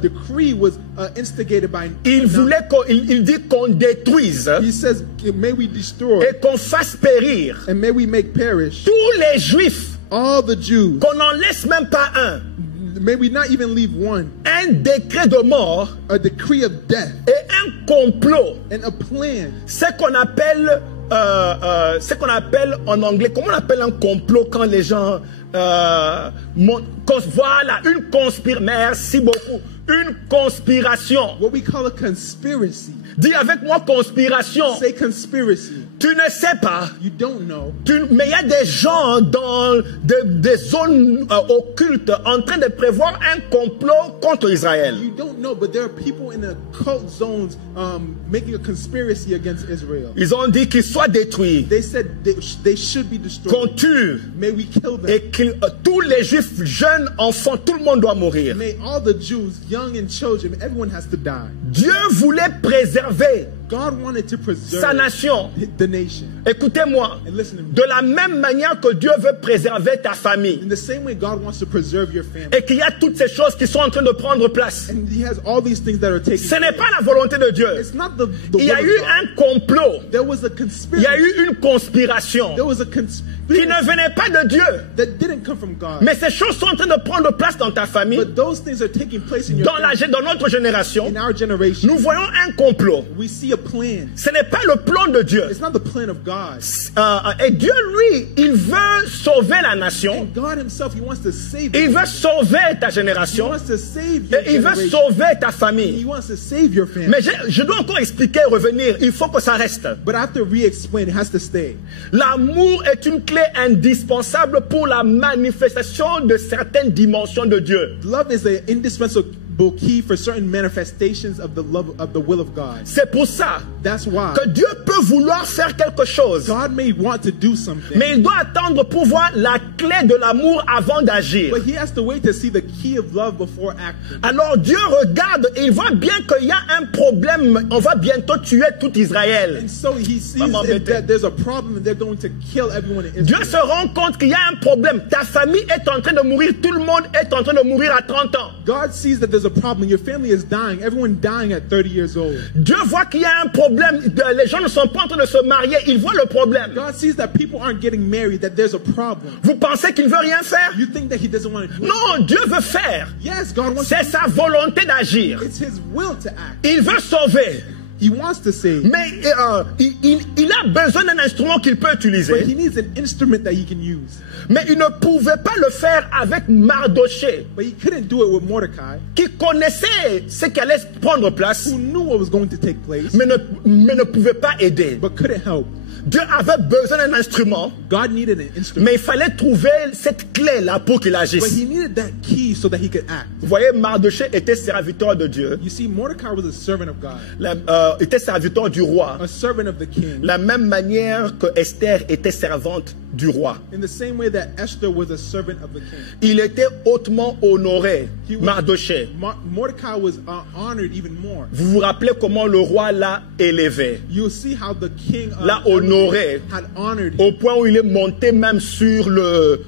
decree was instigated by Il voulait il dit qu'on détruise He says, may we destroy et qu'on fasse périr and may we make perish tous les Juifs, all the Jews. qu'on n'en laisse même pas un. May we not even leave one. Un décret de mort A decree of death et un complot. and a plan. Ce qu'on appelle en anglais, comment on appelle un complot quand les gens voilà, une conspiration. Merci beaucoup. Une conspiration. What we call a conspiracy. Dis avec moi conspiration. Say conspiracy. Tu ne sais pas. You don't know. Mais il y a des gens dans des zones occultes en train de prévoir un complot contre Israël. You don't know, but there are people in the occult zones making a conspiracy against Israel. Ils ont dit qu'ils soient détruits. They said they should be destroyed. Qu'on tue. May we kill them. Et que tous les Juifs, jeunes, enfants, tout le monde doit mourir. May all the Jews, young and children, everyone has to die. Dieu voulait préserver God wanted to preserve sa nation. The nation. Écoutez-moi, And listen to me. de la même manière que Dieu veut préserver ta famille In the same way God wants to preserve your family. et qu'il y a toutes ces choses qui sont en train de prendre place, And he has all these things that are taking ce n'est place. pas la volonté de Dieu. It's not the Il y a will eu of God. un complot, There was a il conspiracy. y a eu une conspiration There was a qui conspiracy ne venait pas de Dieu. that didn't come from God. Mais ces choses sont en train de prendre place dans ta famille, But those things are taking place in your dans family. dans notre génération. In our generation, Nous voyons un complot. we see a plan. Ce n'est pas le plan de Dieu. It's not the plan of God. Et Dieu, lui, il veut sauver la nation. And God himself, he wants to save Il you. veut sauver ta He génération. wants to save your Et il veut generation. sauver ta He famille. wants to save your family. Mais je dois encore expliquer, revenir. Il faut que ça reste. But I have to re-explain. It has to stay. L'amour est une clé indispensable pour la manifestation de certaines dimensions de Dieu. Love is an indispensable key for certain manifestations of the love of the will of God. C'est pour ça That's why que Dieu peut vouloir faire quelque chose. God may want to do something, Mais il doit attendre pour voir la clé de l'amour avant d'agir. but he has to wait to see the key of love before acting. Alors Dieu regarde et il voit bien qu'il y a un problème. On va bientôt tuer tout Israël. And so he sees Maman if bête. that there's a problem and they're going to kill everyone in Dieu Israel. se rend compte qu'il y a un problème. Ta famille est en train de mourir. Tout le monde est en train de mourir à 30 ans. God sees that there's a problem. Your family is dying. Everyone dying at 30 years old. Dieu voit qu'il y a un problème. Les gens ne sont pas en train de se marier. Il voit le problème. God sees that people aren't getting married, that there's a problem. Vous pensez qu'il ne veut rien faire? You think that he doesn't want to do it? Non, Dieu veut faire. Yes, God wants C'est to. sa volonté d'agir. It's his will to act. Il veut sauver. He wants to save. Mais il a besoin d'un instrument qu'il peut But he utiliser. needs an instrument that he can use. Mais il ne pouvait pas le faire avec Mardoché, But he couldn't do it with Mordecai, qui connaissait ce qui allait prendre place, who knew what was going to take place, mais ne pouvait pas aider. but couldn't help. Dieu avait besoin d'un instrument, God needed an instrument. mais il fallait trouver cette clé-là pour qu'il But agisse. he needed that key so that he could act. Vous voyez, Mardoché était serviteur de Dieu, You see, Mordecai was a servant of God, était serviteur du roi, a servant of the king. la même manière que Esther était servante du roi. In the same way that Esther was a servant of the king. Il était hautement honoré, He was- Mardoché. Mordecai was honored even more. Vous vous rappelez comment le roi l'a élevé, You'll see how the king l'a honoré, had honored him au point où il est monté même sur le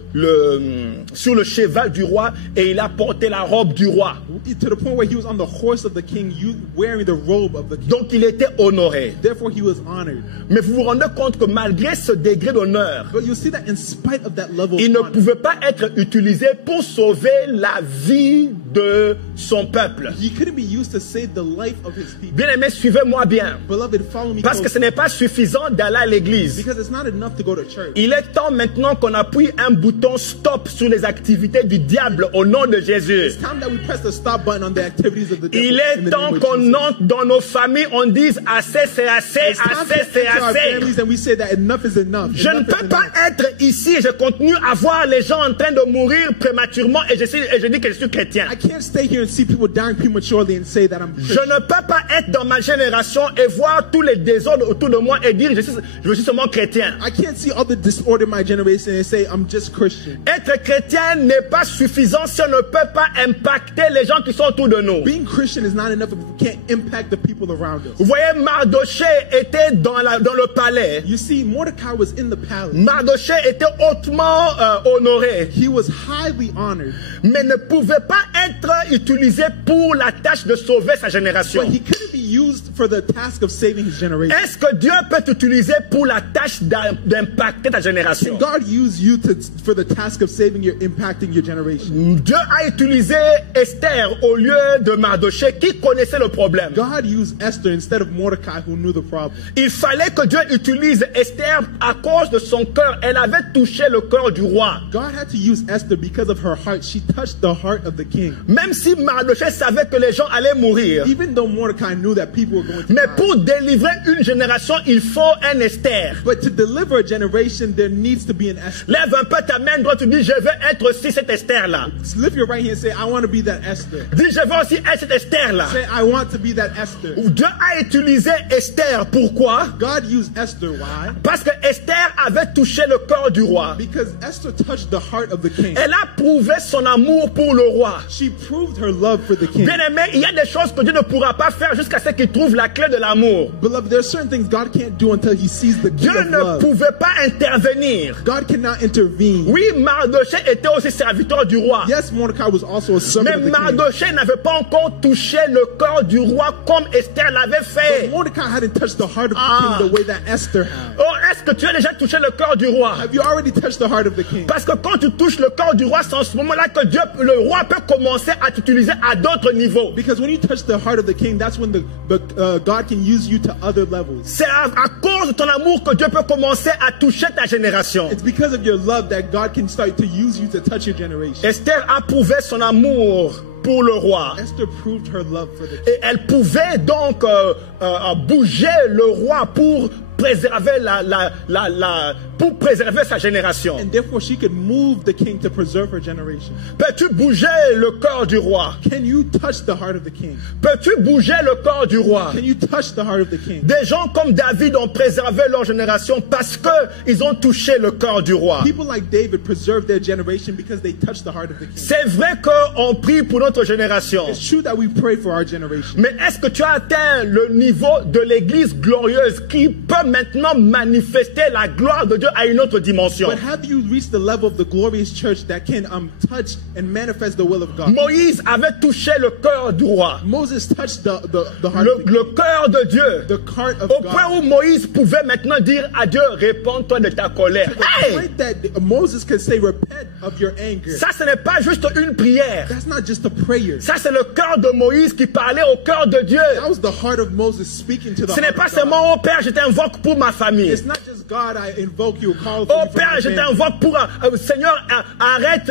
cheval du roi et il a porté la robe du roi. to the point where he was on the horse of the king, wearing the robe of the king. Donc il était honoré. Therefore, he was honored. Mais vous vous rendez compte que malgré ce degré d'honneur, But you see that in spite of that level il of ne honor, pouvait pas être utilisé pour sauver la vie de son peuple. he couldn't be used to save the life of his people. Bien-aimés, suivez-moi bien. Beloved, follow me Parce que ce closely, n'est pas suffisant d'aller à l'église. because it's not enough to go to church. Il est temps maintenant qu'on appuie un bouton stop sur les activités du diable au nom de Jésus. It's time that we press the stop button on the activities of the devil. Il in est the temps name of qu'on Jesus. entre dans nos familles, on dise assez, c'est assez, It's time to assez, c'est enter our assez. families and we say that enough is enough. Je ne Enough is peux pas enough. être ici et je continue à voir les gens en train de mourir prématurément et je dis que je suis chrétien. I can't stay here and see people dying prematurely and say that I'm Je Christian. ne peux pas être dans ma génération et voir tous les désordres autour de moi et dire je suis seulement chrétien. I can't see all the disorder in my generation and say I'm just Christian. Christian. Être chrétien n'est pas suffisant si on ne peut pas impacter les gens qui sont autour de nous. Being Christian is not enough if we can't impact the people around us. Vous voyez, Mardoché était dans le palais. You see, Mordecai was in the palace. Mardoché était hautement honoré. He was highly honored. Mais ne pouvait pas être utilisé pour la tâche de sauver sa génération. But he couldn't be used for the task of saving his generation. Est-ce que Dieu peut t'utiliser pour la tâche d'impacter ta génération? Can God use you for the task of impacting your generation? Dieu a utilisé Esther au lieu de Mardoché qui connaissait le problème. God used Esther instead of Mordecai who knew the problem. Il fallait que Dieu utilise Esther à cause de son cœur. Elle avait touché le cœur du roi. God had to use Esther because of her heart. She touched the heart of the king. Même si Mardoché savait que les gens allaient mourir. Even though Mordecai knew that people were going to Mais die. pour délivrer une génération, il faut un Esther. But to deliver a generation, there needs to be an Esther. Lève un peu ta main droite, tu dis je veux être aussi cette Esther-là. Lift your right hand and say, I want to be that Esther. Dis je veux aussi être cette Esther-là. Say, I want to be that Esther. Dieu a utilisé Esther. Pourquoi? God used Esther. Why? Parce que Esther avait touché le cœur du roi. Because Esther touched the heart of the king. Elle a prouvé son amour pour le roi. She proved her love for the king. Bien aimé, il y a des choses que Dieu ne pourra pas faire jusqu'à ce qu'il trouve la clé de l'amour. Beloved, there are certain things God can't do until he sees the key Dieu of ne love. pouvait pas intervenir. God cannot intervene. Oui, Mardoché était aussi serviteur du roi. Yes, Mordecai was also a servant Mais of the king. Mardoché n'avait pas encore touché le cœur du roi comme Esther l'avait fait. But Mordecai hadn't touched the heart of the king the way that Esther had. Oh, est-ce que tu as déjà touché le cœur du roi? Have you already touched the heart of the king? Parce que quand tu touches le cœur du roi, c'est en ce moment-là que le roi peut commencer à t'utiliser à d'autres niveaux. Because when you touch the heart of the king, that's when God can use you to other levels. C'est à cause de ton amour que Dieu peut commencer à toucher ta génération. It's because of your love that God can start to use you to touch your generation. Esther a prouvé son amour pour le roi. Esther proved her love for the king. Et elle pouvait donc bouger le roi pour préserver pour préserver sa génération. And therefore she could move the king to preserve her generation. Peux-tu bouger le cœur du roi? Can you touch the heart of the king? Peux-tu bouger le cœur du roi? Can you touch the heart of the king? Des gens comme David ont préservé leur génération parce que ils ont touché le cœur du roi. People like David preserved their generation because they touched the heart of the king. C'est vrai qu'on prie pour notre génération. It's true that we pray for our generation. Mais est-ce que tu as atteint le niveau de l'église glorieuse qui peut maintenant manifester la gloire de Dieu à une autre dimension? But have you reached the level of the glorious church that can touch and manifest the will of God? Moïse avait touché le cœur du roi. Moses touched the heart of the king. Le cœur de Dieu. The heart of Au point God. où Moïse pouvait maintenant dire à Dieu, réponds-toi de ta colère. The point that Moses could say, repent of your anger. Ça, ce n'est pas juste une prière. That's not just a prayer. Ça, c'est le cœur de Moïse qui parlait au cœur de Dieu. That was the heart of Moses speaking to the Ce n'est heart pas of God. seulement, oh Père, je t'invoque pour ma famille. It's not just God, I invoke you, call for Oh you for Père, my je family. t'invoque pour... Seigneur, arrête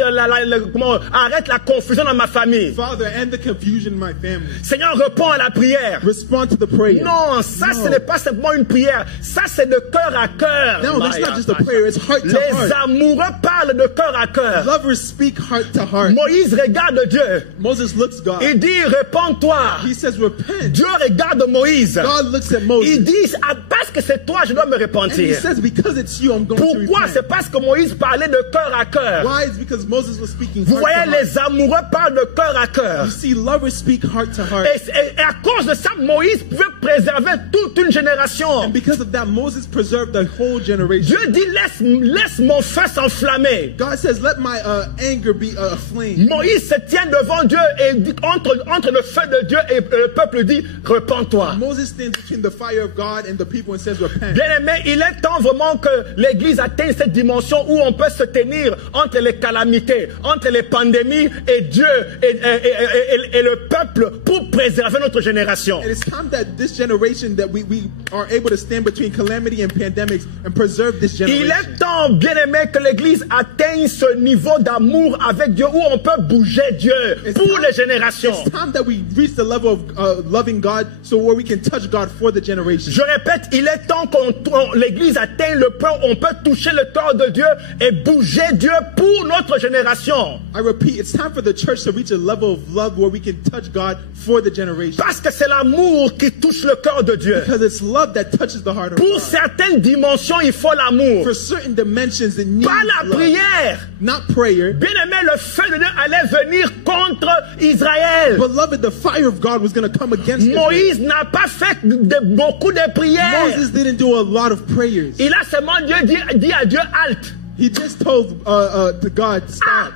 arrête la confusion dans ma famille. Father, end the confusion in my family. Seigneur, réponds à la prière. Respond to the prayer. Non, ça, ce n'est pas simplement une prière. Ça, c'est de cœur à cœur. No, that's not just a prayer, it's heart to Les heart. amoureux parlent de cœur à cœur. Lovers speak heart to heart. Moïse regarde Dieu. Moses looks God. Il dit, réponds-toi. He says, repent. Dieu regarde Moïse. God looks at Moses. Il dit, ah, parce que c'est toi, je dois me And he repentir. says, because it's you, I'm going to Pourquoi? repent. C'est parce que Moïse parlait de cœur à cœur. Why? It's because Moses was speaking Vous heart voyez, to heart. les amoureux parlent de cœur à cœur. You see, lovers speak heart to heart. Et à cause de ça, Moïse pouvait préserver toute une génération. And because of that, Moses preserved the whole generation. Dieu dit, laisse mon feu s'enflammer. God says, let my anger be a flame. Moïse se tient devant Dieu et dit, entre le feu de Dieu et le peuple dit, repens-toi. Moses stands between the fire of God and the people and says, repent. Bien aimé, il est temps vraiment que l'Église atteigne cette dimension où on peut se tenir entre les calamités, entre les pandémies et Dieu et le peuple pour préserver notre génération. And it's time that this generation, that we are able to stand between calamity and pandemics and preserve this Il generation. est temps, bien aimé, que l'Église atteigne ce niveau d'amour avec Dieu où on peut bouger Dieu pour les générations. It's time that we reach the level of loving God so where we can touch God for the generation. Je répète, il est temps que l'Église atteigne le point où on peut toucher le cœur de Dieu et bouger Dieu pour notre génération. I repeat, it's time for the church to reach a level of love where we can touch God for the generation. Parce que c'est l'amour qui touche le cœur de Dieu. Because it's love that touches the heart of Pour God. certaines dimensions, il faut l'amour. For certain dimensions, it needs Pas la love. prière. Not prayer. Bien aimé, le feu de Dieu allait venir contre Israël. Beloved, the fire of God was going to come against Israel. Moïse n'a pas fait beaucoup de prières. Moses didn't do a lot of prayers. Il a seulement dit à Dieu halte. He just told to God, stop.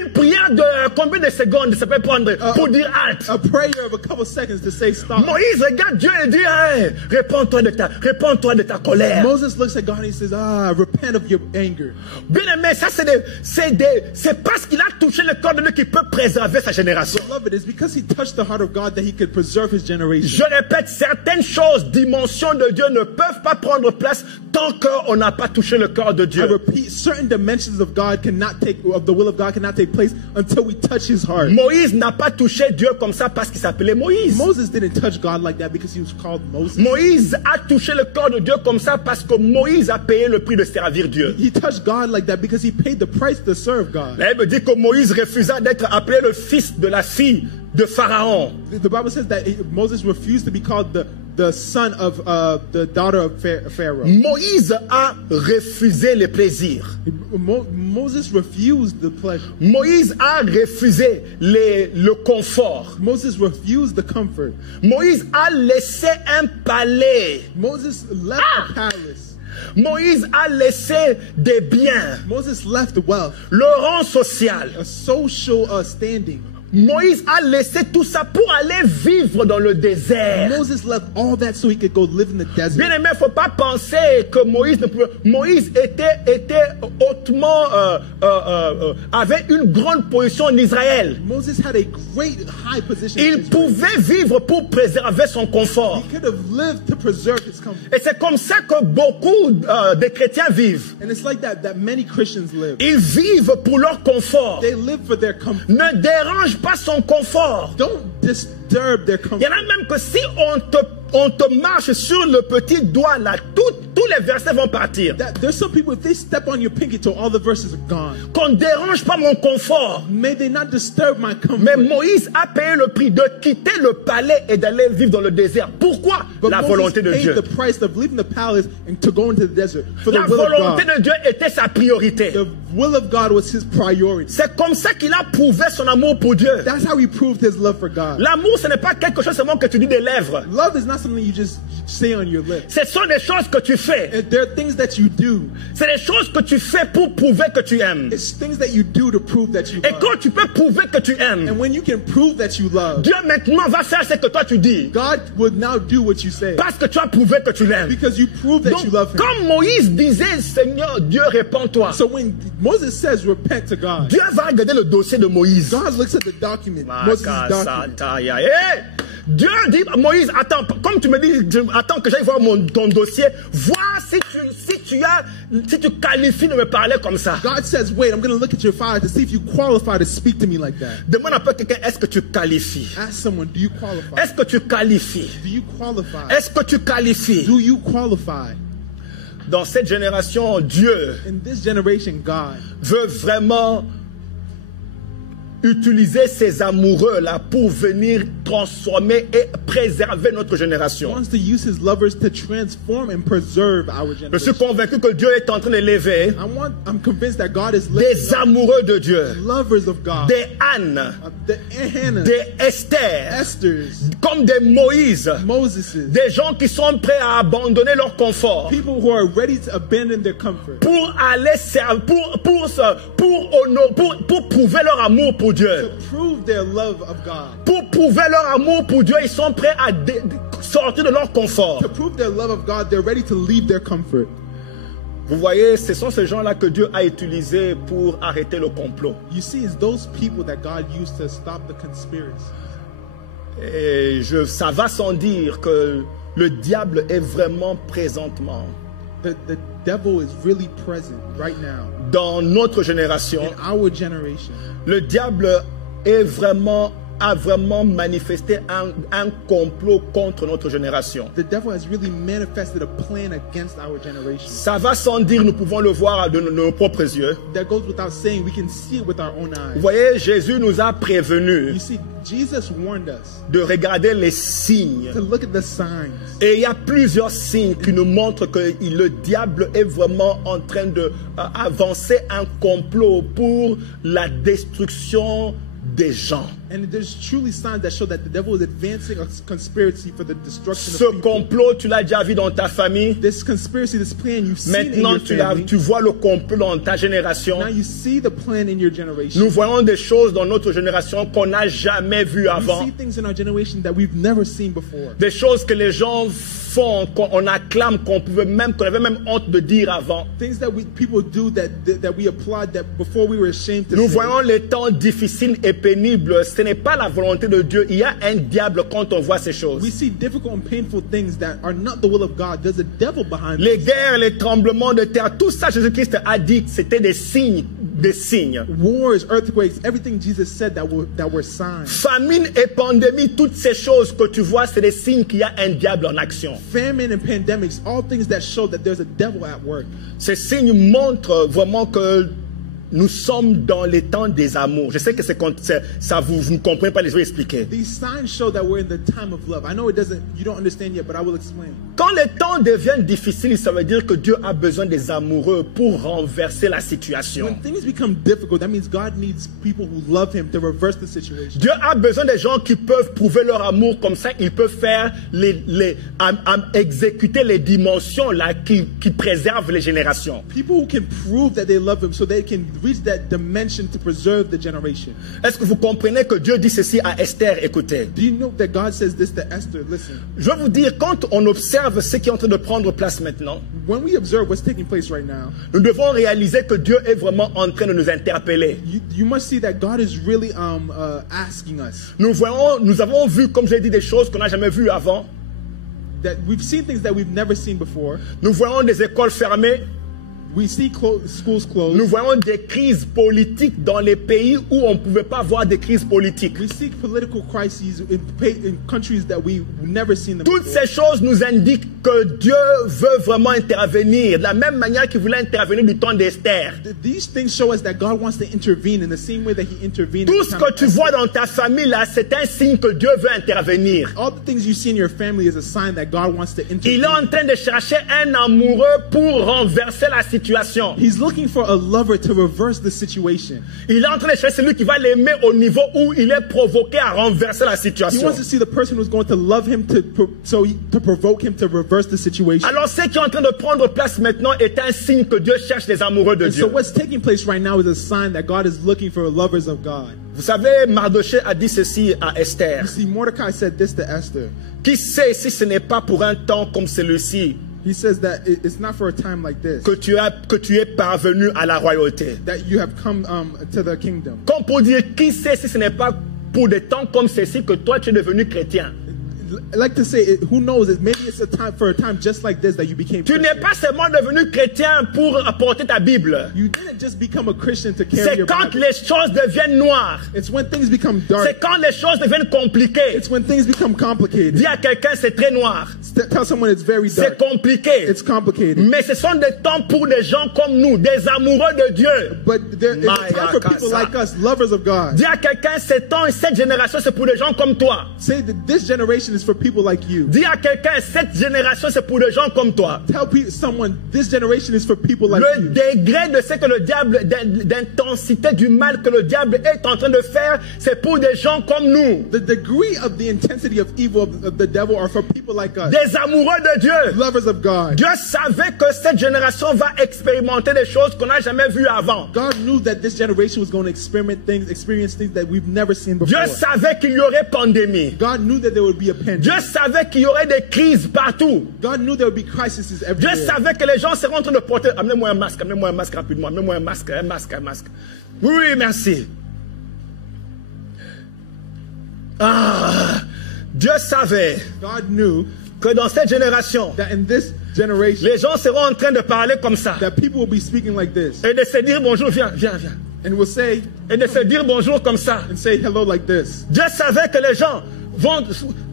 Une prière de combien de secondes ça peut prendre pour dire halte? A prayer of a couple seconds to say stop. Moïse regarde Dieu et dit hey, réponds-toi de ta colère. Moses looks at God and he says, repent of your anger. Bien aimé, ça c'est parce qu'il a touché le cœur de Dieu qu'il peut préserver sa génération. Beloved, it's because he touched the heart of God that he could preserve his generation. Je répète, certaines choses, dimensions de Dieu ne peuvent pas prendre place tant qu'on n'a pas touché le cœur de I Dieu. repeat, certain dimensions of God of the will of God cannot take place until we touch his heart. Moïse n'a pas touché Dieu comme ça parce qu'il s'appelait Moïse. Moses didn't touch God like that because he was called Moses. Moïse a touché le cœur de Dieu comme ça parce que Moïse a payé le prix de servir Dieu. He touched God like that because he paid the price to serve God. La Bible dit que Moïse refusa d'être appelé le fils de la fille de Pharaon. The Bible says that Moses refused to be called the son of the daughter of Pharaoh. Moïse a refusé les plaisirs. Moses refused the pleasure. Moïse a refusé le confort. Moses refused the comfort. Moïse a laissé un palais. Moses left a palace. Moïse a laissé des biens. Moses left wealth. Le rang social. A social standing. Moïse a laissé tout ça pour aller vivre dans le désert. Moses left all that so he could go live in the desert. Bien aimé, il ne faut pas penser que Moïse ne pouvait. Moïse était hautement, avait une grande position en Israël. Moses had a great high position. Il pouvait vivre pour préserver son confort. He could have lived to preserve his comfort. Et c'est comme ça que beaucoup de chrétiens vivent. And it's like that that many Christians live. Ils vivent pour leur confort. They live for their comfort. Ne dérange pas son confort. Don't disturb their comfort. Il y en a même que si on te marche sur le petit doigt là, tous les versets vont partir. There's some people, if they step on your pinky toe, all the verses are gone. Qu'on ne dérange pas mon confort. May they not disturb my comfort. Mais Moïse a payé le prix de quitter le palais et d'aller vivre dans le désert. Pourquoi? But La Moses volonté de paid Dieu. the price of leaving the palace and to go into the desert for the La will of volonté God. de Dieu était sa priorité. The will of God was his priority. C'est comme ça qu'il a prouvé son amour pour Dieu. That's how he proved his love for God. L'amour, ce n'est pas quelque chose seulement que tu dis des lèvres. Love is not something you just say on your lips. Ce sont des choses que tu fais. There are things that you do. C'est des choses que tu fais pour prouver que tu aimes. It's things that you do to prove that you Et love. quand tu peux prouver que tu aimes, And when you can prove that you love, Dieu maintenant va faire ce que toi tu dis. God would now do what you say. Parce que tu as prouvé que tu l'aimes. Because you prove that you Donc, love him. comme Moïse disait, Seigneur, Dieu, réponds-toi. So when Moses says repent to God, Dieu va regarder le dossier de Moïse. God looks at the document, Moses' document. Dieu dit, Moïse, attends, comme tu me dis, attends que j'aille voir ton dossier, voir si tu qualifies de me parler comme ça. God says, wait, I'm going to look at your file to see if you qualify to speak to me like that. Demande un peu quelqu'un, est-ce que tu qualifies? Ask someone, do you qualify? Est-ce que tu qualifies? Do you qualify? Est-ce que tu qualifies? Do you qualify? Dans cette génération, Dieu In this generation, God veut vraiment utiliser ces amoureux-là pour venir transformer et préserver notre génération. wants to use his lovers to transform and preserve our Je suis generation. convaincu que Dieu est en train d'élever I'm convinced that God is des lifting up amoureux de Dieu, lovers of God. des Anne, The Hannah, des Esther, Esther's, comme des Moïse, Moses's, des gens qui sont prêts à abandonner leur confort people who are ready to abandon their comfort pour aller servir, pour prouver leur amour pour Dieu. to prove their love of God. Pour prouver leur amour pour Dieu, ils sont prêts à sortir de leur confort. To prove their love of God, they're ready to leave their comfort. Vous voyez, ce sont ces gens-là que Dieu a utilisés pour arrêter le complot. You see, it's those people that God used to stop the conspiracy. Et ça va sans dire que le diable est vraiment présentement The devil is really present right now dans notre génération. in our generation. Le diable est vraiment a vraiment manifesté un complot contre notre génération. The devil has really manifested a plan against our generation. Ça va sans dire, nous pouvons le voir de nos propres yeux. That goes without saying, we can see it with our own eyes. Vous voyez, Jésus nous a prévenus You see, Jesus warned us de regarder les signes. to look at the signs. Et il y a plusieurs signes qui nous montrent que le diable est vraiment en train d'avancer un complot pour la destruction des gens. And there's truly signs that show that the devil is advancing a conspiracy for the destruction Ce of people. complot, tu l'as déjà vu dans ta famille. This conspiracy, this plan, you've seen in Maintenant, your family. tu vois le complot dans ta génération. Now you see the plan in your generation. Nous voyons des choses dans notre génération qu'on n'a jamais vues We avant. see things in our generation that we've never seen before. Des choses que les gens font, qu'on acclame, qu'on avait même honte de dire avant. Things that people do that we applaud that before we were ashamed to Nous say. voyons les temps difficiles et pénibles. Ce n'est pas la volonté de Dieu. Il y a un diable quand on voit ces choses. We see difficult and painful things that are not the will of God. There's a devil behind Les it. guerres, les tremblements de terre, tout ça, Jésus-Christ a dit que c'était des signes. Wars, earthquakes, everything Jesus said that were signs. Famine et pandémie, toutes ces choses que tu vois, c'est des signes qu'il y a un diable en action. Famine and pandemics, all things that show that there's a devil at work. Ces signes montrent vraiment que nous sommes dans les temps des amours. Je sais que ça vous ne comprenez pas, je vais expliquer. These signs show that we're in the time of love. I know you don't understand yet, but I will explain. Quand les temps deviennent difficiles, ça veut dire que Dieu a besoin des amoureux pour renverser la situation. When things become difficult, that means God needs people who love Him to reverse the situation. Dieu a besoin des gens qui peuvent prouver leur amour, comme ça ils peuvent faire exécuter les dimensions là qui préservent les générations. People who can prove that they love Him so they can reach that dimension to preserve the generation. Est-ce que vous comprenez que Dieu dit ceci à Esther? Écoutez. Do you know that God says this to Esther? Listen. Je vais vous dire, quand on observe ce qui est en train de prendre place maintenant, When we observe what's taking place right now, nous devons réaliser que Dieu est vraiment en train de nous interpeller. you must see that God is really asking us. Nous avons vu, comme j'ai dit, des choses qu'on n'a jamais vues avant. That we've seen things that we've never seen before. Nous voyons des écoles fermées. We see schools closed. Nous voyons des crises politiques dans les pays où on ne pouvait pas voir des crises politiques. We see political crises in countries that we've never seen them Toutes before. ces choses nous indiquent que Dieu veut vraiment intervenir, de la même manière qu'il voulait intervenir du temps d'Esther. These things show us that God wants to intervene in the same way that He intervened. Tout ce que tu vois dans ta famille là, c'est un signe que Dieu veut intervenir. All the things you see in your family is a sign that God wants to intervene. Il est en train de chercher un amoureux pour renverser la situation. He's looking for a lover to reverse the situation. Il est en train de chercher celui qui va l'aimer au niveau où il est provoqué à renverser la He situation. wants to see the person who's going to love him to provoke him to reverse the situation. Alors ce qui est en train de prendre place maintenant est un signe que Dieu cherche les amoureux de And Dieu. so what's taking place right now is a sign that God is looking for lovers of God. Vous savez, Mardoché a dit ceci à Esther. You see, Mordecai said this to Esther. Qui sait si ce n'est pas pour un temps comme celui-ci He says that it's not for a time like this que tu es parvenu à la royauté. that you have come to the kingdom. Comme pour dire, qui sait si ce n'est pas pour des temps comme ceci que toi tu es devenu chrétien. I like to say, who knows? Maybe it's a time just like this that you became Tu Christian. n'es pas seulement devenu chrétien pour apporter ta Bible. You didn't just become a Christian to carry C'est your quand Bible. les choses deviennent noires. It's when things become dark. C'est quand les choses deviennent compliquées. It's when things become complicated. Dis à quelqu'un, c'est très noir. Tell someone it's very C'est dark. compliqué. It's complicated. Mais ce sont des temps pour des gens comme nous, des amoureux de Dieu. But there is a time for people like us, lovers of God. Dis à quelqu'un, ces temps et cette génération, c'est pour des gens comme toi. Say that this generation is for people like you. Dis à quelqu'un, cette génération, c'est pour des gens comme toi. Tell someone this generation is for people like Le you. degré de ce que le diable, d'intensité du mal que le diable est en train de faire, c'est pour des gens comme nous. The degree of the intensity of evil of the devil are for people like us, Des amoureux de Dieu. lovers of God. Dieu savait que cette génération va expérimenter des choses qu'on n'a jamais vues avant. God knew that this generation was going to experience things that we've never seen before. Dieu savait qu'il y aurait pandémie. God knew that there would be a pandemic. Dieu savait qu'il y aurait des crises partout. God knew there would be crises Dieu everywhere. savait que les gens seraient en train de porter. Amenez-moi un masque rapidement. Amenez-moi un masque. Oui, merci. Dieu savait God knew que dans cette génération, that in this generation, les gens seront en train de parler comme ça. that people will be speaking like this. Et de se dire bonjour, viens. And will say, et de se dire bonjour comme ça. And say hello like this. Dieu savait que les gens vont...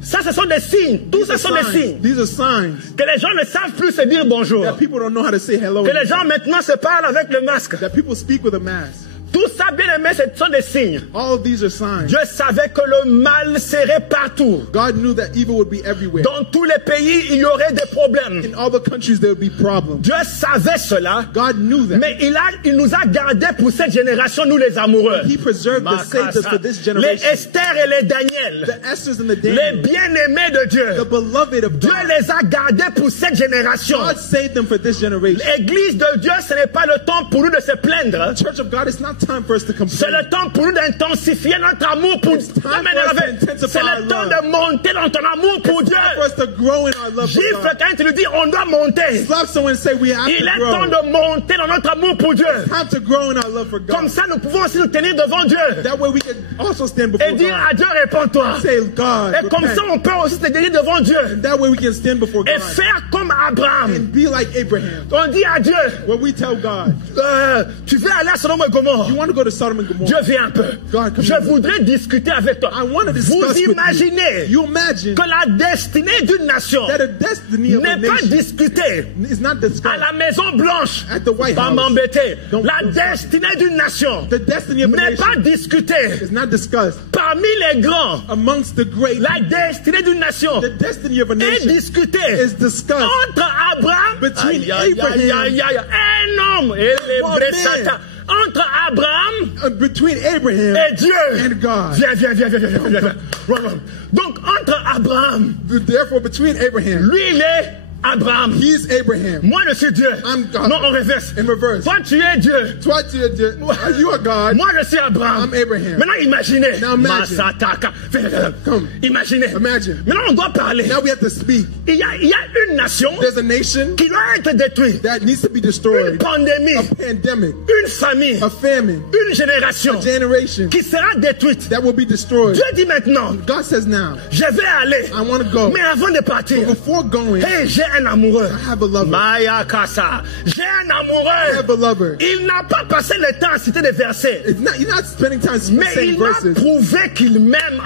Ça, ce sont des signes. Tout ça sont des signes. These are signs. Que les gens ne savent plus se dire bonjour. That people don't know how to say hello. Que les gens maintenant se parlent avec le masque. That people speak with a mask. Tout ça, bien aimé, ce sont des signes. All of these are signs. Dieu savait que le mal serait partout. God knew that evil would be everywhere. Dans tous les pays, il y aurait des problèmes. In all the countries, there would be problems. Dieu savait cela. God knew that. Mais il nous a gardés pour cette génération, nous les amoureux. He preserved the saved us for this generation. Les Esther et les Daniel. The Esthers and the Daniel. Les bien-aimés de Dieu. The beloved of God. Dieu les a gardés pour cette génération. God saved them for this generation. L'église de Dieu, ce n'est pas le temps pour nous de se plaindre. The church of God, it's not time for us to complain. C'est le temps pour nous d'intensifier notre amour pour Dieu. C'est le temps de monter dans ton amour pour Dieu. Gifle quand tu lui dis on doit monter. Il est temps de monter dans notre amour pour Dieu. Comme ça, nous pouvons aussi nous tenir devant Dieu. Et dire à Dieu, réponds-toi. Et comme ça, on peut aussi se tenir devant Dieu. Et faire comme Abraham. On dit à Dieu, tu veux aller à Sodome et Gomorrhe. Dieu vient un peu. Je voudrais discuter avec toi. Vous imaginez que la destinée d'une nation n'est pas discutée à la Maison Blanche. Pas m'embêter. La destinée d'une nation n'est pas discutée parmi les grands. La destinée d'une nation est discutée entre Abraham un homme et les vrais Satan. Entre Abraham et Dieu. Viens. Donc, entre Abraham, lui, il est Abraham. He's Abraham. Moi, je suis Dieu. I'm God. Non, en reverse. In reverse. Toi, tu es Dieu. Toi, tu es Dieu. You are God. Moi, je suis Abraham. I'm Abraham. Maintenant, imaginez. Now imagine. Come. Imaginez. Imagine. Maintenant, on doit parler. Now we have to speak. Il y a une nation There's a nation qui doit être détruite. that needs to be destroyed. Une pandémie. A pandemic. Une famille. A famine. Une génération. A generation. Qui sera détruite. That will be destroyed. Dieu dit maintenant. God says now. Je vais aller. I want to go. Mais avant de partir. But before going. Hey, j'ai un amoureux. I have a lover. Maya Kasa. J'ai un amoureux. I have a lover. Il n'a pas passé le temps à citer des versets. You're not spending time Mais saying il m'a verses. prouvé qu'il m'aime.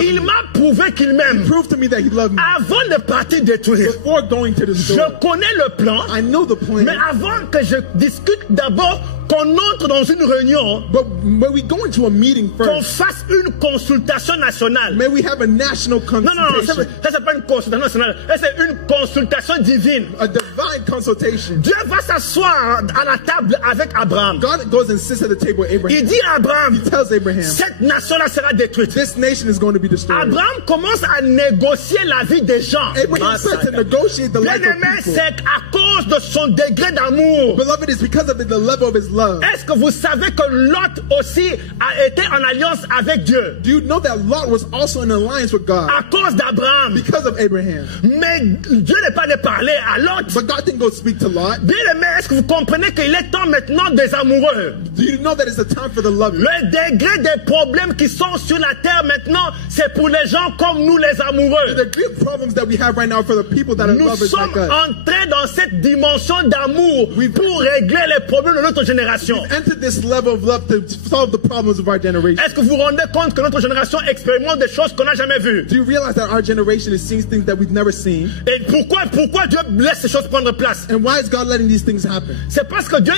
Il m'a prouvé qu'il m'aime. Proved to me that he loved me. Avant de partir détruire. Before going to the Je store. connais le plan. I know the plan. Mais avant que je discute d'abord qu'on entre dans une réunion. But when we go into a meeting first. Qu'on fasse une consultation nationale. May we have a national consultation. Non, ça c'est pas une consultation nationale. C'est une consultation divine. A divine consultation. Dieu va s'asseoir à la table avec Abraham. God goes and sits at the table with Abraham. Il dit à Abraham, he tells Abraham, cette nation-là sera détruite. This nation is going to be destroyed. Abraham commence à négocier la vie des gens. Abraham starts to negotiate the life of Bien-aimé, people. c'est à cause de son degré d'amour. Beloved, is because of the level of his love. Est-ce que vous savez que Lot aussi a été en alliance avec Dieu? Do you know that Lot was also in alliance with God? À cause d'Abraham. Because of Abraham. Mais Dieu n'est pas allé parler à Lot. But God didn't go speak to Lot. Bien-aimé, est-ce que vous comprenez qu'il est temps maintenant des amoureux? Do you know that it's a time for the lovers? Le degré des problèmes qui sont sur la terre maintenant, c'est pour les gens comme nous les amoureux. The great problems that we have right now for the people that are Nous lovers sommes like us. entrés dans cette dimension d'amour pour régler les problèmes de notre génération. We've entered this level of love to solve the problems of our generation. Est-ce que vous vous rendez compte que notre génération expérimente des choses qu'on n'a jamais vues? Do you realize that our generation is seeing things that we've never seen? Et pourquoi Dieu laisse ces choses prendre place? And why is God letting these things happen? C'est parce que Dieu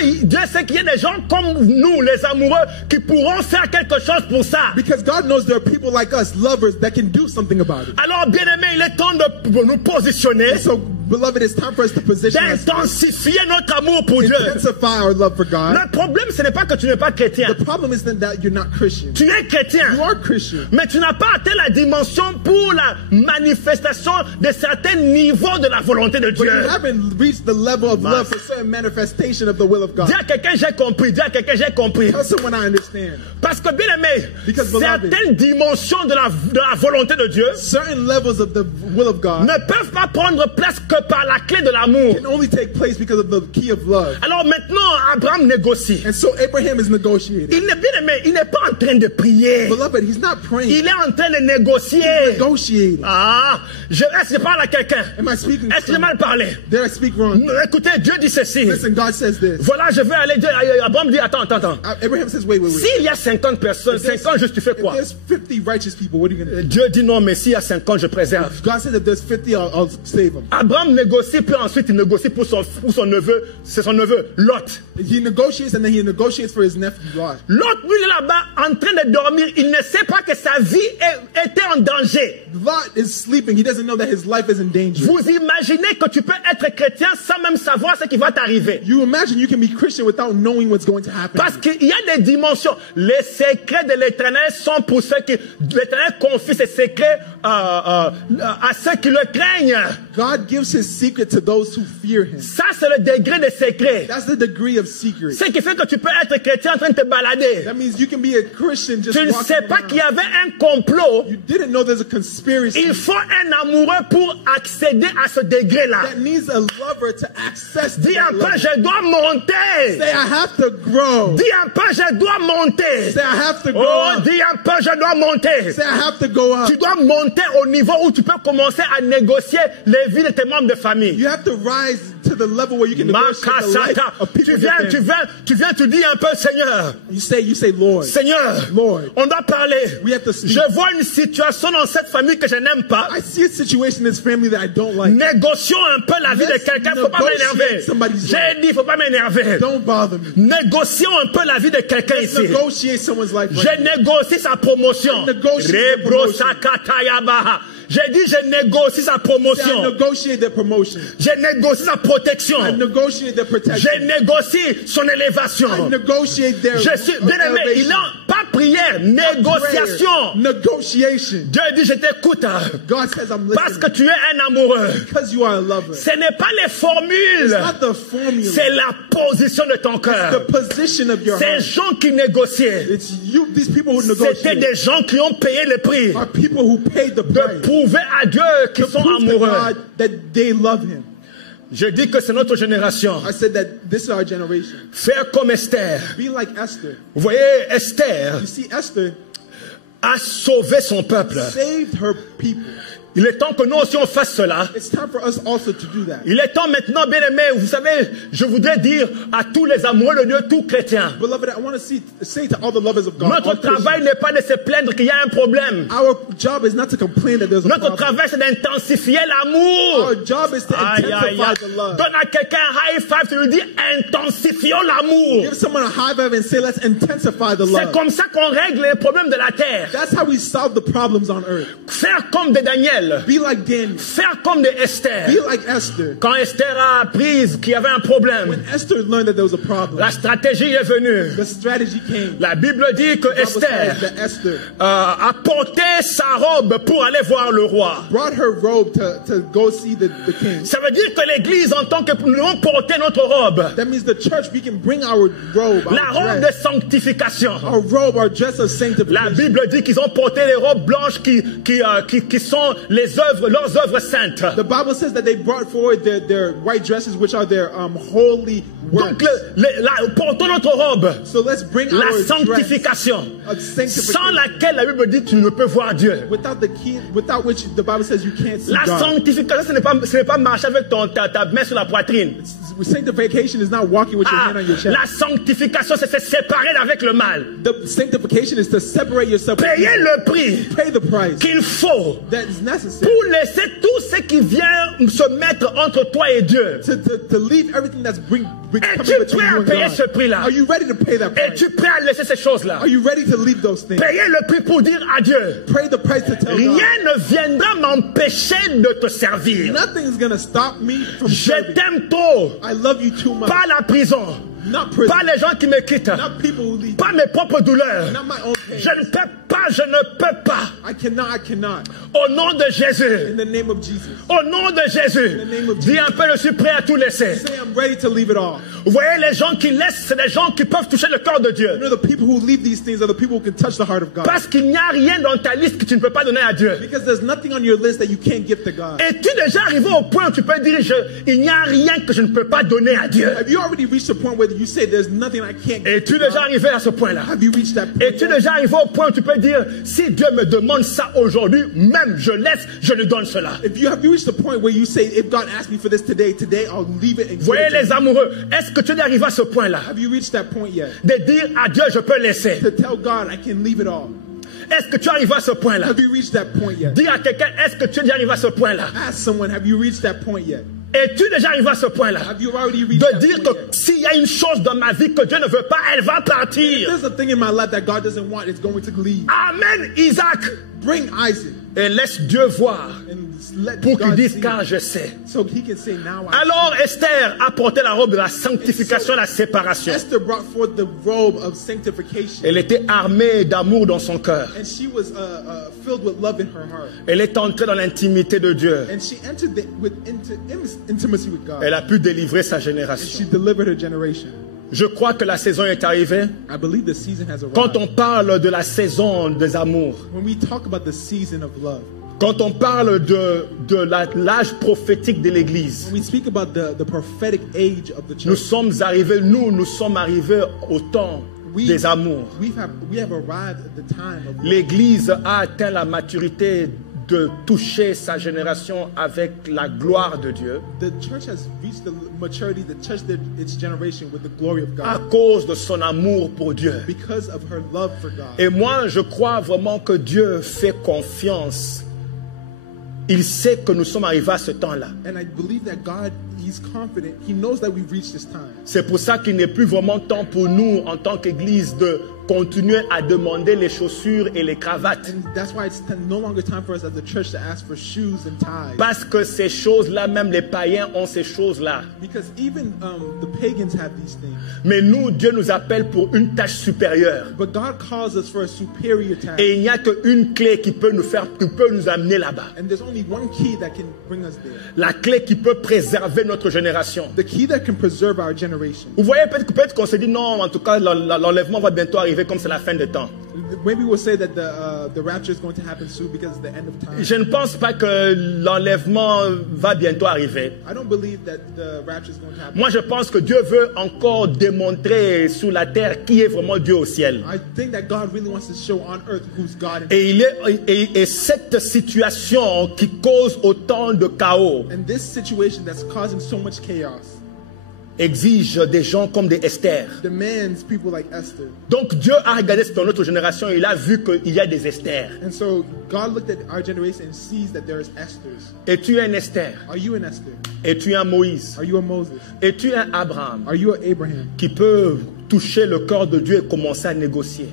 sait qu'il y a des gens comme nous, les amoureux, qui pourront faire quelque chose pour ça. Because God knows there are people like us, lovers, that can do something about it. Alors, bien-aimé, il est temps de nous positionner. So, beloved, it's time for us to position ourselves. D'intensifier notre amour pour Dieu. Intensify our love for God. Le problème, ce n'est pas que tu n'es pas chrétien. The problem is that you're not Christian. Tu es chrétien. You are Christian. Mais tu n'as pas atteint la dimension pour la manifestation de certains niveaux de la volonté de Dieu. But you haven't reached the level of love for certain manifestation of the will of God. Dis à quelqu'un, j'ai compris. Dis à quelqu'un, j'ai compris. Tell someone I understand. Parce que, bien aimé, certaines dimensions de la volonté de Dieu certain levels of the will of God ne peuvent pas prendre place que que par la clé de l'amour. can only take place because of the key of love. Alors maintenant, Abraham négocie. And so Abraham is negotiating. Il n'est bien aimé, il n'est pas en train de prier. Beloved, he's not praying. Il est en train de négocier. He's negotiating. Ah, est-ce que je parle à quelqu'un? Am I speaking to Est-ce que j'ai mal someone? parlé? Did I speak wrong? Écoutez, Dieu dit ceci. Listen, God says this. Voilà, je vais aller. Abraham dit, attends. Abraham says, wait. S'il y a 50 personnes, 50 juste, tu fais quoi? If there's 50 righteous people, what are you going to do? Dieu dit non, mais s'il y a 50, je préserve. God said, if there's 50, I'll save them. Abraham négocie, puis ensuite il négocie pour son neveu. C'est son neveu, Lot. He negotiates, and then he negotiates for his nephew, Lot. Lot, lui, il est là-bas en train de dormir. Il ne sait pas que sa vie était en danger. Lot is sleeping. He doesn't know that his life is in danger. Vous imaginez que tu peux être chrétien sans même savoir ce qui va t'arriver. You imagine you can be Christian without knowing what's going to happen. Parce qu'il y a des dimensions. Les secrets de l'Éternel sont pour ceux qui... L'Éternel confie ses secrets à ceux qui le craignent. God gives his secret to those who fear him. Ça, c'est le degré de secret. That's the degree of secret. Ce qui fait que tu peux être chrétien en train de te balader. That means you can be a Christian just Tu ne walking sais pas around. qu'il y avait un complot. You didn't know there's a conspiracy Il faut un amoureux pour accéder à ce degré-là. that needs a lover to access Dis that un peu, level. je dois monter. Say, I have to grow. Dis un peu, je dois monter. Say, I have to go Oh, up. dis un peu, je dois monter. Say, I have to go up. Tu dois monter au niveau où tu peux commencer à négocier les vies de tes membres de famille. You have to rise to the level where you can negotiate the life Makasata. of people. Tu viens, tu dis un peu, Seigneur. You say, Lord. Seigneur, Lord. on doit parler. We have to speak. Je vois une situation dans cette famille que je n'aime pas. I see a situation in this family that I don't like. Négocions un peu la vie de Let's quelqu'un. Faut pas negotiate m'énerver. somebody's J'ai dit, faut pas m'énerver. Don't bother me. Négocions un peu la vie de quelqu'un Let's ici. negotiate someone's life. Je Right now. négocie sa promotion. Negotiate the promotion. Rebrosakatayabaha. J'ai dit, je négocie sa Say, I promotion. negotiate their promotion. Je négocie sa protection. I negotiate their protection. Je négocie son élévation. I negotiate their Je suis bien aimé. Il elevation. n'a pas prière, négociation. Prayer. Negotiation. Dieu dit, je t'écoute. God says, I'm Parce que listening. tu es un amoureux. Because you are a lover. Ce n'est pas les It's formules. not the formula. C'est la position de ton The cœur. position of your Ces heart. gens qui négociaient, It's you, these people who c'était negotiate des gens qui ont payé le prix are people who paid the de price. prouver à Dieu qu'ils To sont prove to amoureux. God that they love him. Je dis que c'est notre génération. I said that this is our generation. Faire comme Esther. Be like Esther. Vous voyez, Esther You see, Esther a sauvé son peuple. saved her people. Il est temps que nous aussi on fasse cela. It's time for us also to do that. Il est temps maintenant, bien aimé, vous savez, je voudrais dire à tous les amoureux de Dieu, tous chrétiens, Beloved, I want to say to all the lovers of God, notre all travail Christians, n'est pas de se plaindre qu'il y a un problème. our job is not to complain that there's a Notre problem. travail, c'est d'intensifier l'amour. Our job is to Aïe, aïe, intensify aïe. the love. Donne à quelqu'un un high five, tu lui dis intensifions l'amour. Give someone a high five and say, let's intensify the C'est love. comme ça qu'on règle les problèmes de la terre. That's how we solve the problems on earth. Faire comme de Daniel. Be like Daniel. Faire comme de Esther. Be like Esther. Quand Esther a appris qu'il y avait un problème, When Esther learned that there was a problem, la stratégie est venue. the strategy came. La Bible dit que The Bible Esther says that Esther a porté sa robe pour aller voir le roi. brought her robe to go see the king. Ça veut dire que l'Église, en tant que nous devons porter notre robe, That means the church, we can bring our robe, la our robe dress, de sanctification. our robe, our dress of La sanctification. Bible dit qu'ils ont porté les robes blanches qui sont les œuvres, leurs œuvres saintes. The Bible says that they brought forward their white dresses, which are their holy Donc, works. portons notre robe, So let's bring la our dress sanctification, of sanctification. sans laquelle la Bible dit tu ne peux voir Dieu. Without the key, without which the Bible says you can't see La God. sanctification, ce n'est pas marcher avec ta main sur la poitrine. Sanctification is not walking with your Ah, hand on your chest. la sanctification, c'est se séparer avec le mal. The sanctification is to separate yourself. Payer le prix Pay the price qu'il faut that is necessary pour laisser tout ce qui vient se mettre entre toi et Dieu. to leave everything that's coming Es-tu between prêt you à and payer God. ce prix-là? Are you ready to pay that price? Es-tu prêt à laisser ces choses-là? Are you ready to leave those things? Payer le prix pour dire adieu. Pay the price to tell God. Rien ne viendra m'empêcher de te servir. Nothing is going to stop me from Je serving. t'aime trop. I love you too much. Pas la prison. pas les gens qui me quittent, pas mes propres douleurs. Je ne peux pas, je ne peux pas. Au nom de Jésus. Au nom de Jésus. Dis un peu, je suis prêt à tout laisser. Vous voyez, les gens qui laissent, c'est les gens qui peuvent toucher le cœur de Dieu. Parce qu'il n'y a rien dans ta liste que tu ne peux pas donner à Dieu. Et tu es déjà arrivé au point où tu peux dire, il n'y a rien que je ne peux pas donner à Dieu. Et tu es déjà arrivé à ce point-là. Et tu es déjà arrivé au point où tu peux dire, si Dieu me demande ça aujourd'hui, même je laisse, je lui donne cela. Voyez les amoureux, est-ce que tu es arrivé à ce point-là? De dire à Dieu, je peux laisser. Est-ce que tu arrives à ce point-là? Dis à quelqu'un, est-ce que tu es déjà arrivé à ce point-là? Et tu es déjà arrivé à ce point-là? De dire que s'il y a une chose dans ma vie que Dieu ne veut pas, elle va partir. Amen, Isaac. Bring Isaac. Et laisse Dieu voir pour qu'il dise car je sais. Alors Esther a porté la robe de la sanctification et la séparation. Elle était armée d'amour dans son cœur. Elle est entrée dans l'intimité de Dieu. Elle a pu délivrer sa génération. Je crois que la saison est arrivée. Quand on parle de la saison des amours, quand on parle de l'âge prophétique de l'Église, nous sommes arrivés au temps des amours. L'Église a atteint la maturité de toucher sa génération avec la gloire de Dieu. À cause de son amour pour Dieu. Et moi, je crois vraiment que Dieu fait confiance. Il sait que nous sommes arrivés à ce temps-là. C'est pour ça qu'il n'est plus vraiment temps pour nous, en tant qu'Église, de continuer à demander les chaussures et les cravates. Parce que ces choses-là, même les païens ont ces choses-là. Mais nous, Dieu nous appelle pour une tâche supérieure. Et il n'y a qu'une clé qui peut nous amener là-bas. La clé qui peut préserver notre génération. Vous voyez, peut-être qu'on se dit non, en tout cas, l'enlèvement va bientôt arriver comme c'est la fin des temps. Je ne pense pas que l'enlèvement va bientôt arriver. Moi, je pense que Dieu veut encore démontrer sur la terre qui est vraiment Dieu au ciel. Et cette situation qui cause autant de chaos exige des gens comme des Esther. Donc Dieu a regardé dans notre génération et il a vu qu'il y a des Esther. Et tu es un Esther. Et tu es un Moïse. Et tu es un Abraham. Qui peut toucher le cœur de Dieu et commencer à négocier.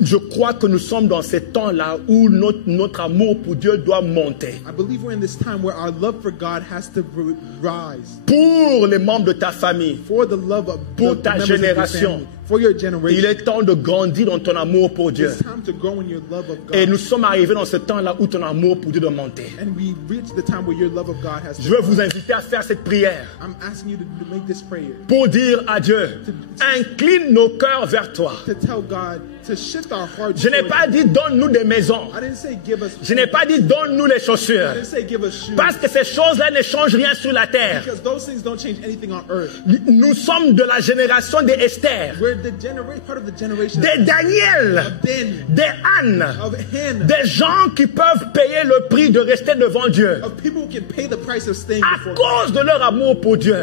Je crois que nous sommes dans ce temps-là où notre amour pour Dieu doit monter. Pour les membres de ta famille, pour ta génération. Il est temps de grandir dans ton amour pour Dieu. Et nous sommes arrivés dans ce temps-là où ton amour pour Dieu doit monter. Je veux vous inviter à faire cette prière pour dire à Dieu, incline nos cœurs vers toi. Je n'ai pas dit donne-nous des maisons. Je n'ai pas dit donne-nous les chaussures. Parce que ces choses-là ne changent rien sur la terre. Nous sommes de la génération des Esther, des Daniel, des Anne, des gens qui peuvent payer le prix de rester devant Dieu à cause de leur amour pour Dieu.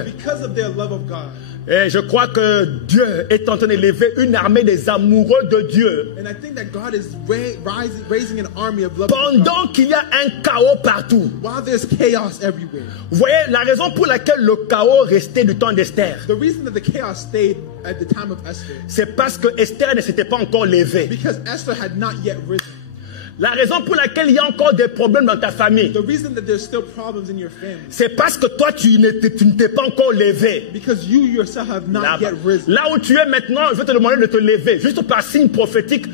Et je crois que Dieu est en train d'élever une armée des amoureux de Dieu. Pendant qu'il y a un chaos partout. Vous voyez, la raison pour laquelle le chaos restait du temps d'Esther, c'est parce que Esther ne s'était pas encore levée. La raison pour laquelle il y a encore des problèmes dans ta famille, The reason that there's still problems in your family, c'est parce que toi, tu ne t'es pas encore levé. because you yourself have not yet risen. Là où tu es maintenant, je vais te demander de te lever, juste par signe prophétique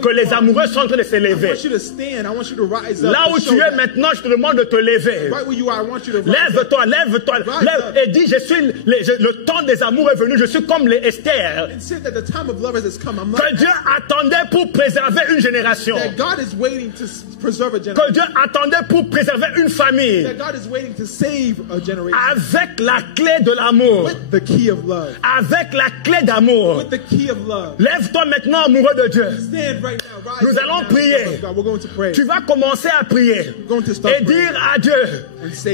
que les amoureux sont en train de se I lever. want you to stand. I want you to rise up. Là to où show tu es that. maintenant, je te demande de te lever. Right where you are, I want you to rise up. Lève-toi, lève-toi, lève et dis, le temps des amours est venu, je suis comme les Esther. And say that the time of lovers has come. I'm Que like Dieu attendait pour préserver une génération. that. God is waiting to preserve a Que generation. Dieu attendait pour préserver une famille. That God is waiting to save a generation. Avec la clé de l'amour. With the key of love. Avec la clé d'amour. With the key of love. Lève-toi maintenant, amoureux de Dieu. Stand right now. Rise Nous up allons now. prier. God, we're going to pray. Tu vas commencer à prier. We're going to start Et praying. dire à Dieu.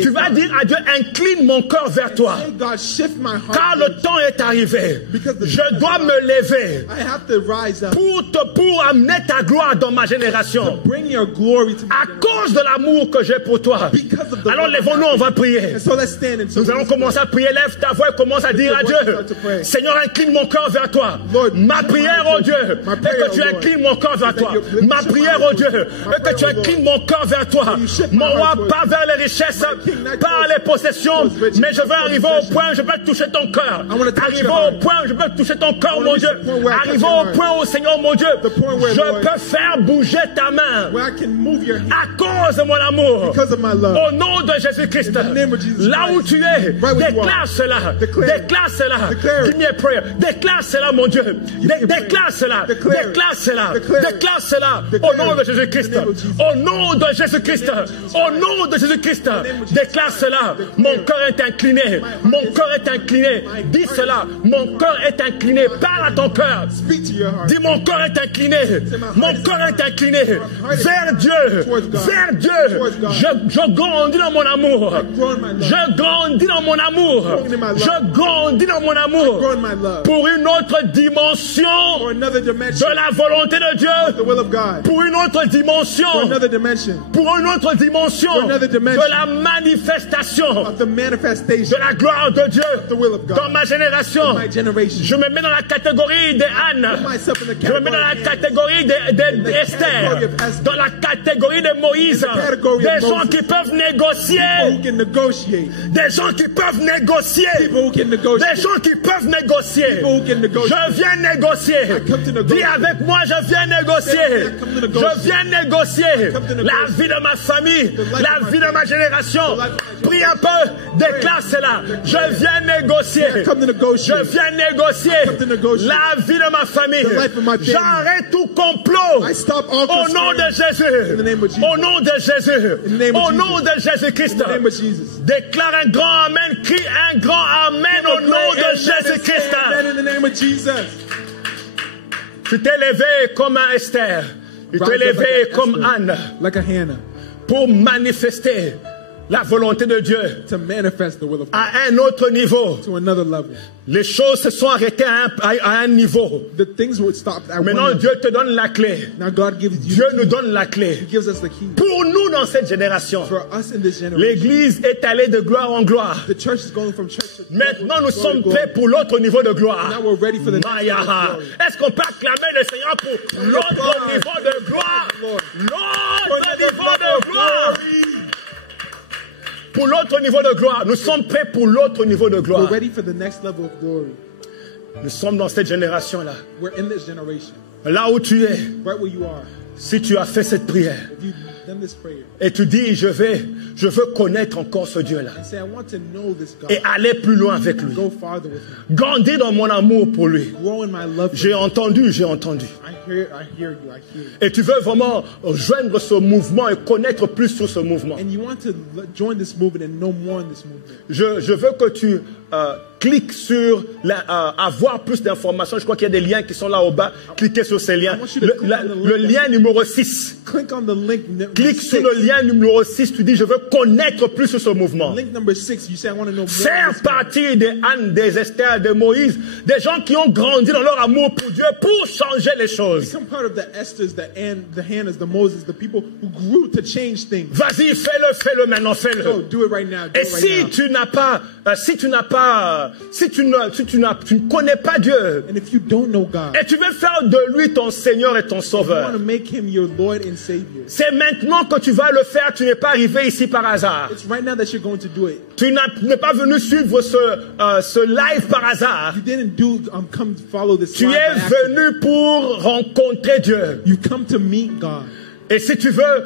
Tu vas dire à Dieu, incline mon cœur vers toi. Say, God, shift my heart. Car le temps est arrivé. Je dois me lever I have to rise up. pour amener ta gloire dans ma génération. Bring your glory to À cause de l'amour que j'ai pour toi. Because of the Alors love I lèvons-nous, on va prier. And so let's stand and so Nous allons commencer à prier. Lève ta voix et commence à dire à Dieu, Seigneur, incline mon cœur vers toi. Ma prière, oh Dieu, est que tu inclines mon cœur vers toi. Ma prière, oh Dieu, est que tu inclines mon cœur vers toi. Mon roi, pas vers les richesses, pas les possessions, mais je veux arriver au point où je peux toucher ton cœur. Arriver au point où je peux toucher ton cœur, mon Dieu. Arriver au point où, Seigneur, mon Dieu, je peux faire bouger ta main. where I can move your hand À cause de mon amour. because of my love. Au nom de Jésus-Christ, là où tu es, déclare cela, déclare cela, give me a prayer, déclare cela, mon Dieu, déclare cela, déclare cela, déclare cela, au nom de Jésus-Christ, au nom de Jésus-Christ, au nom de Jésus-Christ, déclare cela, mon cœur est incliné, mon cœur est incliné, dis cela, mon cœur est incliné, parle à ton cœur, Speak to your heart. dis mon cœur est incliné, mon cœur est incliné, vers Dieu, vers Dieu, je grandis dans mon amour. Je grandis dans mon amour. Je grandis dans mon amour. Grow in my love. Pour une autre dimension For another dimension. de la volonté de The Dieu. will of God. Pour une autre For dimension. another dimension. Pour une autre dimension another dimension. de la manifestation Of the manifestation. de la gloire de Dieu The will of God. dans ma génération. My generation. Je me mets dans la catégorie des Anne. Myself in the Je me mets dans la catégorie d'Esther. Dans la catégorie de Moïse. Des gens qui peuvent négocier. Who can negotiate. Des gens qui peuvent négocier. People who can negotiate. Des gens qui peuvent négocier. People who can negotiate. Je viens négocier. come to negotiate. Dis avec moi, je viens négocier. I come to negotiate. Je viens négocier come to negotiate. la vie de ma famille, life la of my vie de ma génération. The life of my Prie un peu, déclare cela. Je viens négocier. come to negotiate. Je viens négocier come to negotiate. la vie de ma famille. The life of my family. J'arrête tout complot. I stop all Au nom de conspiracy. Jésus. In the name of Jesus. Au nom de Jésus. In the name of Au Jesus. nom de Jésus-Christ. In the name of Jesus. Déclare un grand amen, crie un grand amen au nom de Jésus-Christ. Amen in the name of Jesus. Tu t'es levé comme un Esther. Tu t'es Rise up levé like a comme Esther, Anne like a Hannah, pour manifester la volonté de Dieu to manifest the will of God à un autre niveau. to another level. Les choses se sont arrêtées à un niveau. The things would stop at one Maintenant, level. Dieu te donne la clé. Now God gives you Dieu the nous key. donne la clé. He gives us the key. Pour nous dans cette génération, For us in this generation, l'Église est allée de gloire en gloire. the church is going from church to Maintenant, nous glory to sommes glory. prêts pour l'autre niveau de gloire. Now we're ready for the next level of Maya. glory. Est-ce qu'on peut acclamer le Seigneur pour l'autre niveau de gloire? L'autre niveau de gloire. Pour l'autre niveau de gloire. Nous sommes prêts pour l'autre niveau de We're gloire. ready for the next level of glory. Nous sommes dans cette génération-là. We're in this generation. Là où tu es, Right where you are. si tu as fait cette prière If you've done this prayer et tu dis, je veux connaître encore ce Dieu-là and say, I want to know this God. et aller plus loin avec lui. Go farther with me. Grandir dans mon amour pour lui. Grow in my love. J'ai entendu. I hear you. I hear you. Et tu veux vraiment joindre ce mouvement et connaître plus sur ce mouvement. And you want to join this movement and know more in this movement. Je veux que tu cliques sur avoir plus d'informations. Je crois qu'il y a des liens qui sont là au bas. Cliquez sur ces liens. Le lien numéro 6. Click on the link. Clique sur le lien numéro 6. Tu dis, je veux connaître plus sur ce mouvement. Link number 6. You say, I want to know more. Faire partie des Anne, des Esther, des Moïse, des gens qui ont grandi dans leur amour pour Dieu pour changer les choses. Become part of the Esthers, the Hannahs, the Moses, the people who grew to change things. Vas-y, fais-le maintenant, fais-le. So do it right now. Do Et it right si now. tu n'as pas pas, si tu ne connais pas Dieu, and if you don't know God, et tu veux faire de lui ton Seigneur et ton you Sauveur, want to make him your Lord and Savior, c'est maintenant que tu vas le faire. Tu n'es pas arrivé ici par hasard. it's right now that you're going to do it. Tu n'es pas venu suivre ce live par hasard. You didn't come follow this Tu life es by accident. venu pour rencontrer Dieu. You come to meet God. Et si tu veux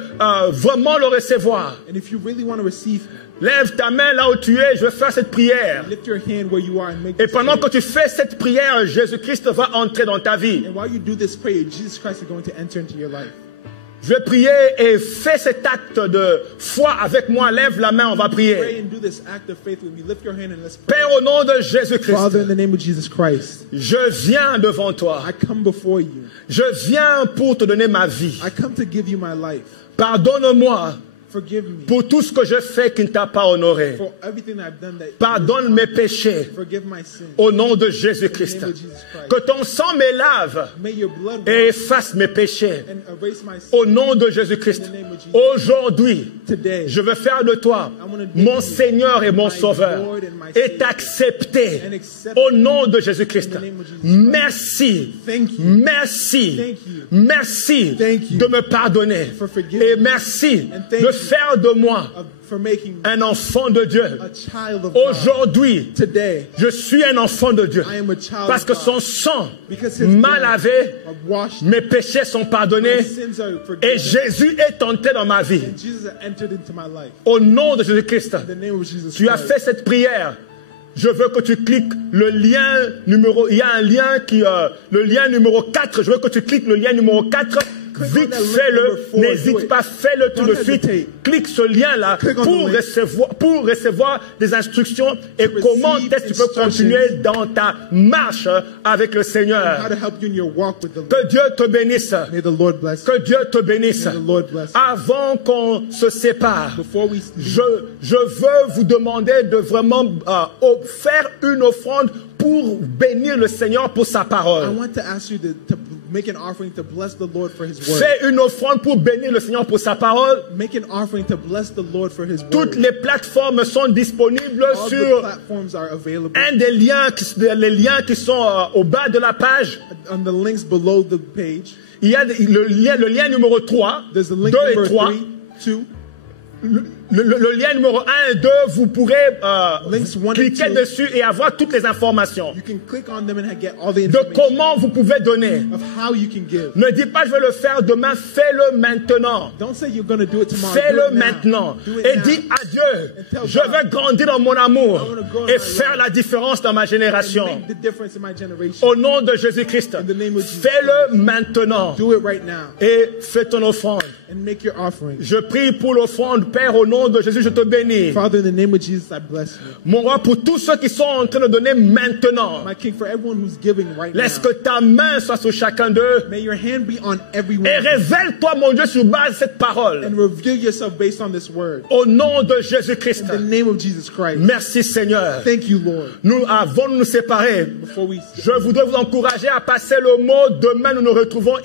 vraiment le recevoir, And if you really want to receive him, lève ta main là où tu es. Je vais faire cette prière. lift your hand where you are and make Et this pendant que prayer. tu fais cette prière, Jésus-Christ va entrer dans ta vie. And while you do this prayer, Jesus Christ is going to enter into your life. Je vais prier et fais cet acte de foi avec moi. Lève la main, on va Pray prier. and do this act of faith with me. Lift your hand and let's pray. Père, au nom de Jésus-Christ, Father, in the name of Jesus Christ, je viens devant toi. I come before you. Je viens pour te donner ma vie. I come to give you my life. Pardonne-moi Forgive me pour tout ce que je fais qui ne t'a pas honoré. for everything I've done that. Pardonne mes péchés Forgive my sins. au nom de Jésus-Christ. Que ton sang me lave May your blood et wash efface mes péchés and erase my sins. au nom de Jésus-Christ. Aujourd'hui, Today, je veux faire de toi mon Seigneur et mon Sauveur et t'accepter au nom de Jésus-Christ. Merci, merci, merci de me pardonner et merci de faire de moi for making un enfant de Dieu. a child of God. Aujourd'hui, Today, je suis un enfant de Dieu I am a child parce que of God. son sang Because his m'a blood lavé, have washed mes péchés sont my pardonnés sins are et forgiven. Jésus est entré dans ma vie. And Jesus has entered into my life. Au nom de Jésus-Christ, In the name of Jesus tu as Christ. fait cette prière. Je veux que tu cliques le lien numéro, il y a un lien qui, le lien numéro 4, je veux que tu cliques le lien numéro 4. Vite, fais-le, n'hésite pas, fais-le tout de suite. Clique ce lien-là pour recevoir des instructions et comment est-ce que tu peux continuer dans ta marche avec le Seigneur. How to help you in your walk with the Lord. Que Dieu te bénisse. May the Lord bless you. Que Dieu te bénisse. May the Lord bless you. Avant qu'on se sépare, Before we je veux vous demander de vraiment faire une offrande pour bénir le Seigneur pour sa I parole. want to ask you to make an offering to bless the Lord for his word. Fais une offrande pour bénir le Seigneur pour sa parole. Make an offering to bless the Lord for his Toutes word. les plateformes sont disponibles All the sur platforms are available un des liens, les liens qui sont au bas de la page. on the links below the page. Il y a le lien numéro 3, There's the 2 link et number 3. 3, 2. Le lien numéro 1 et 2, vous pourrez Links 1 and cliquer 2. dessus et avoir toutes les informations You can click on them and get all the de information comment vous pouvez donner. of how you can give. Ne dis pas je vais le faire demain, fais-le maintenant. Don't say you're going to do it tomorrow. Do Fais-le it now. maintenant. Do it Et now. dis à Dieu, tell je veux grandir dans mon amour I wanna grow in et my faire love. la différence dans ma And génération. make the difference in my generation. Au nom de Jésus-Christ, In the name of Jesus fais-le maintenant Do it right now et fais ton offrande. and make your offering. Je prie pour l'offrande, Père, au nom de Jésus, je te bénis. Father, in the name of Jesus, I bless you. Mon roi, pour tous ceux qui sont en train de donner maintenant, My King, for everyone who's giving right laisse now, que ta main soit sur chacun d'eux may your hand be on everyone et révèle-toi, mon Dieu, sur base de cette parole. and reveal yourself based on this word. Au nom de Jésus-Christ. In the name of Jesus Christ. Merci, Seigneur. Thank you, Lord. Nous, avant de nous séparer, Before we je voudrais vous encourager à passer le mot. Demain, nous nous retrouvons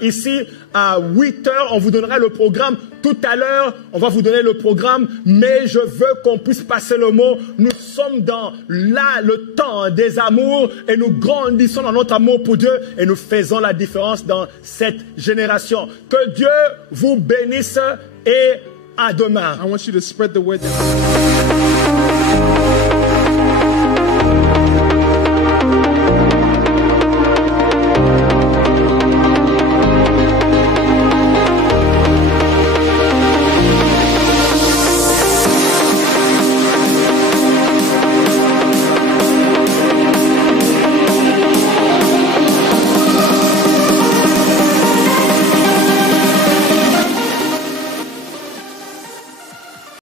ici à 8 heures. On vous donnera le programme. Tout à l'heure, on va vous donner le programme. Mais je veux qu'on puisse passer le mot. Nous sommes dans le temps des amours. Et nous grandissons dans notre amour pour Dieu. Et nous faisons la différence dans cette génération. Que Dieu vous bénisse et à demain. I want you to spread the word that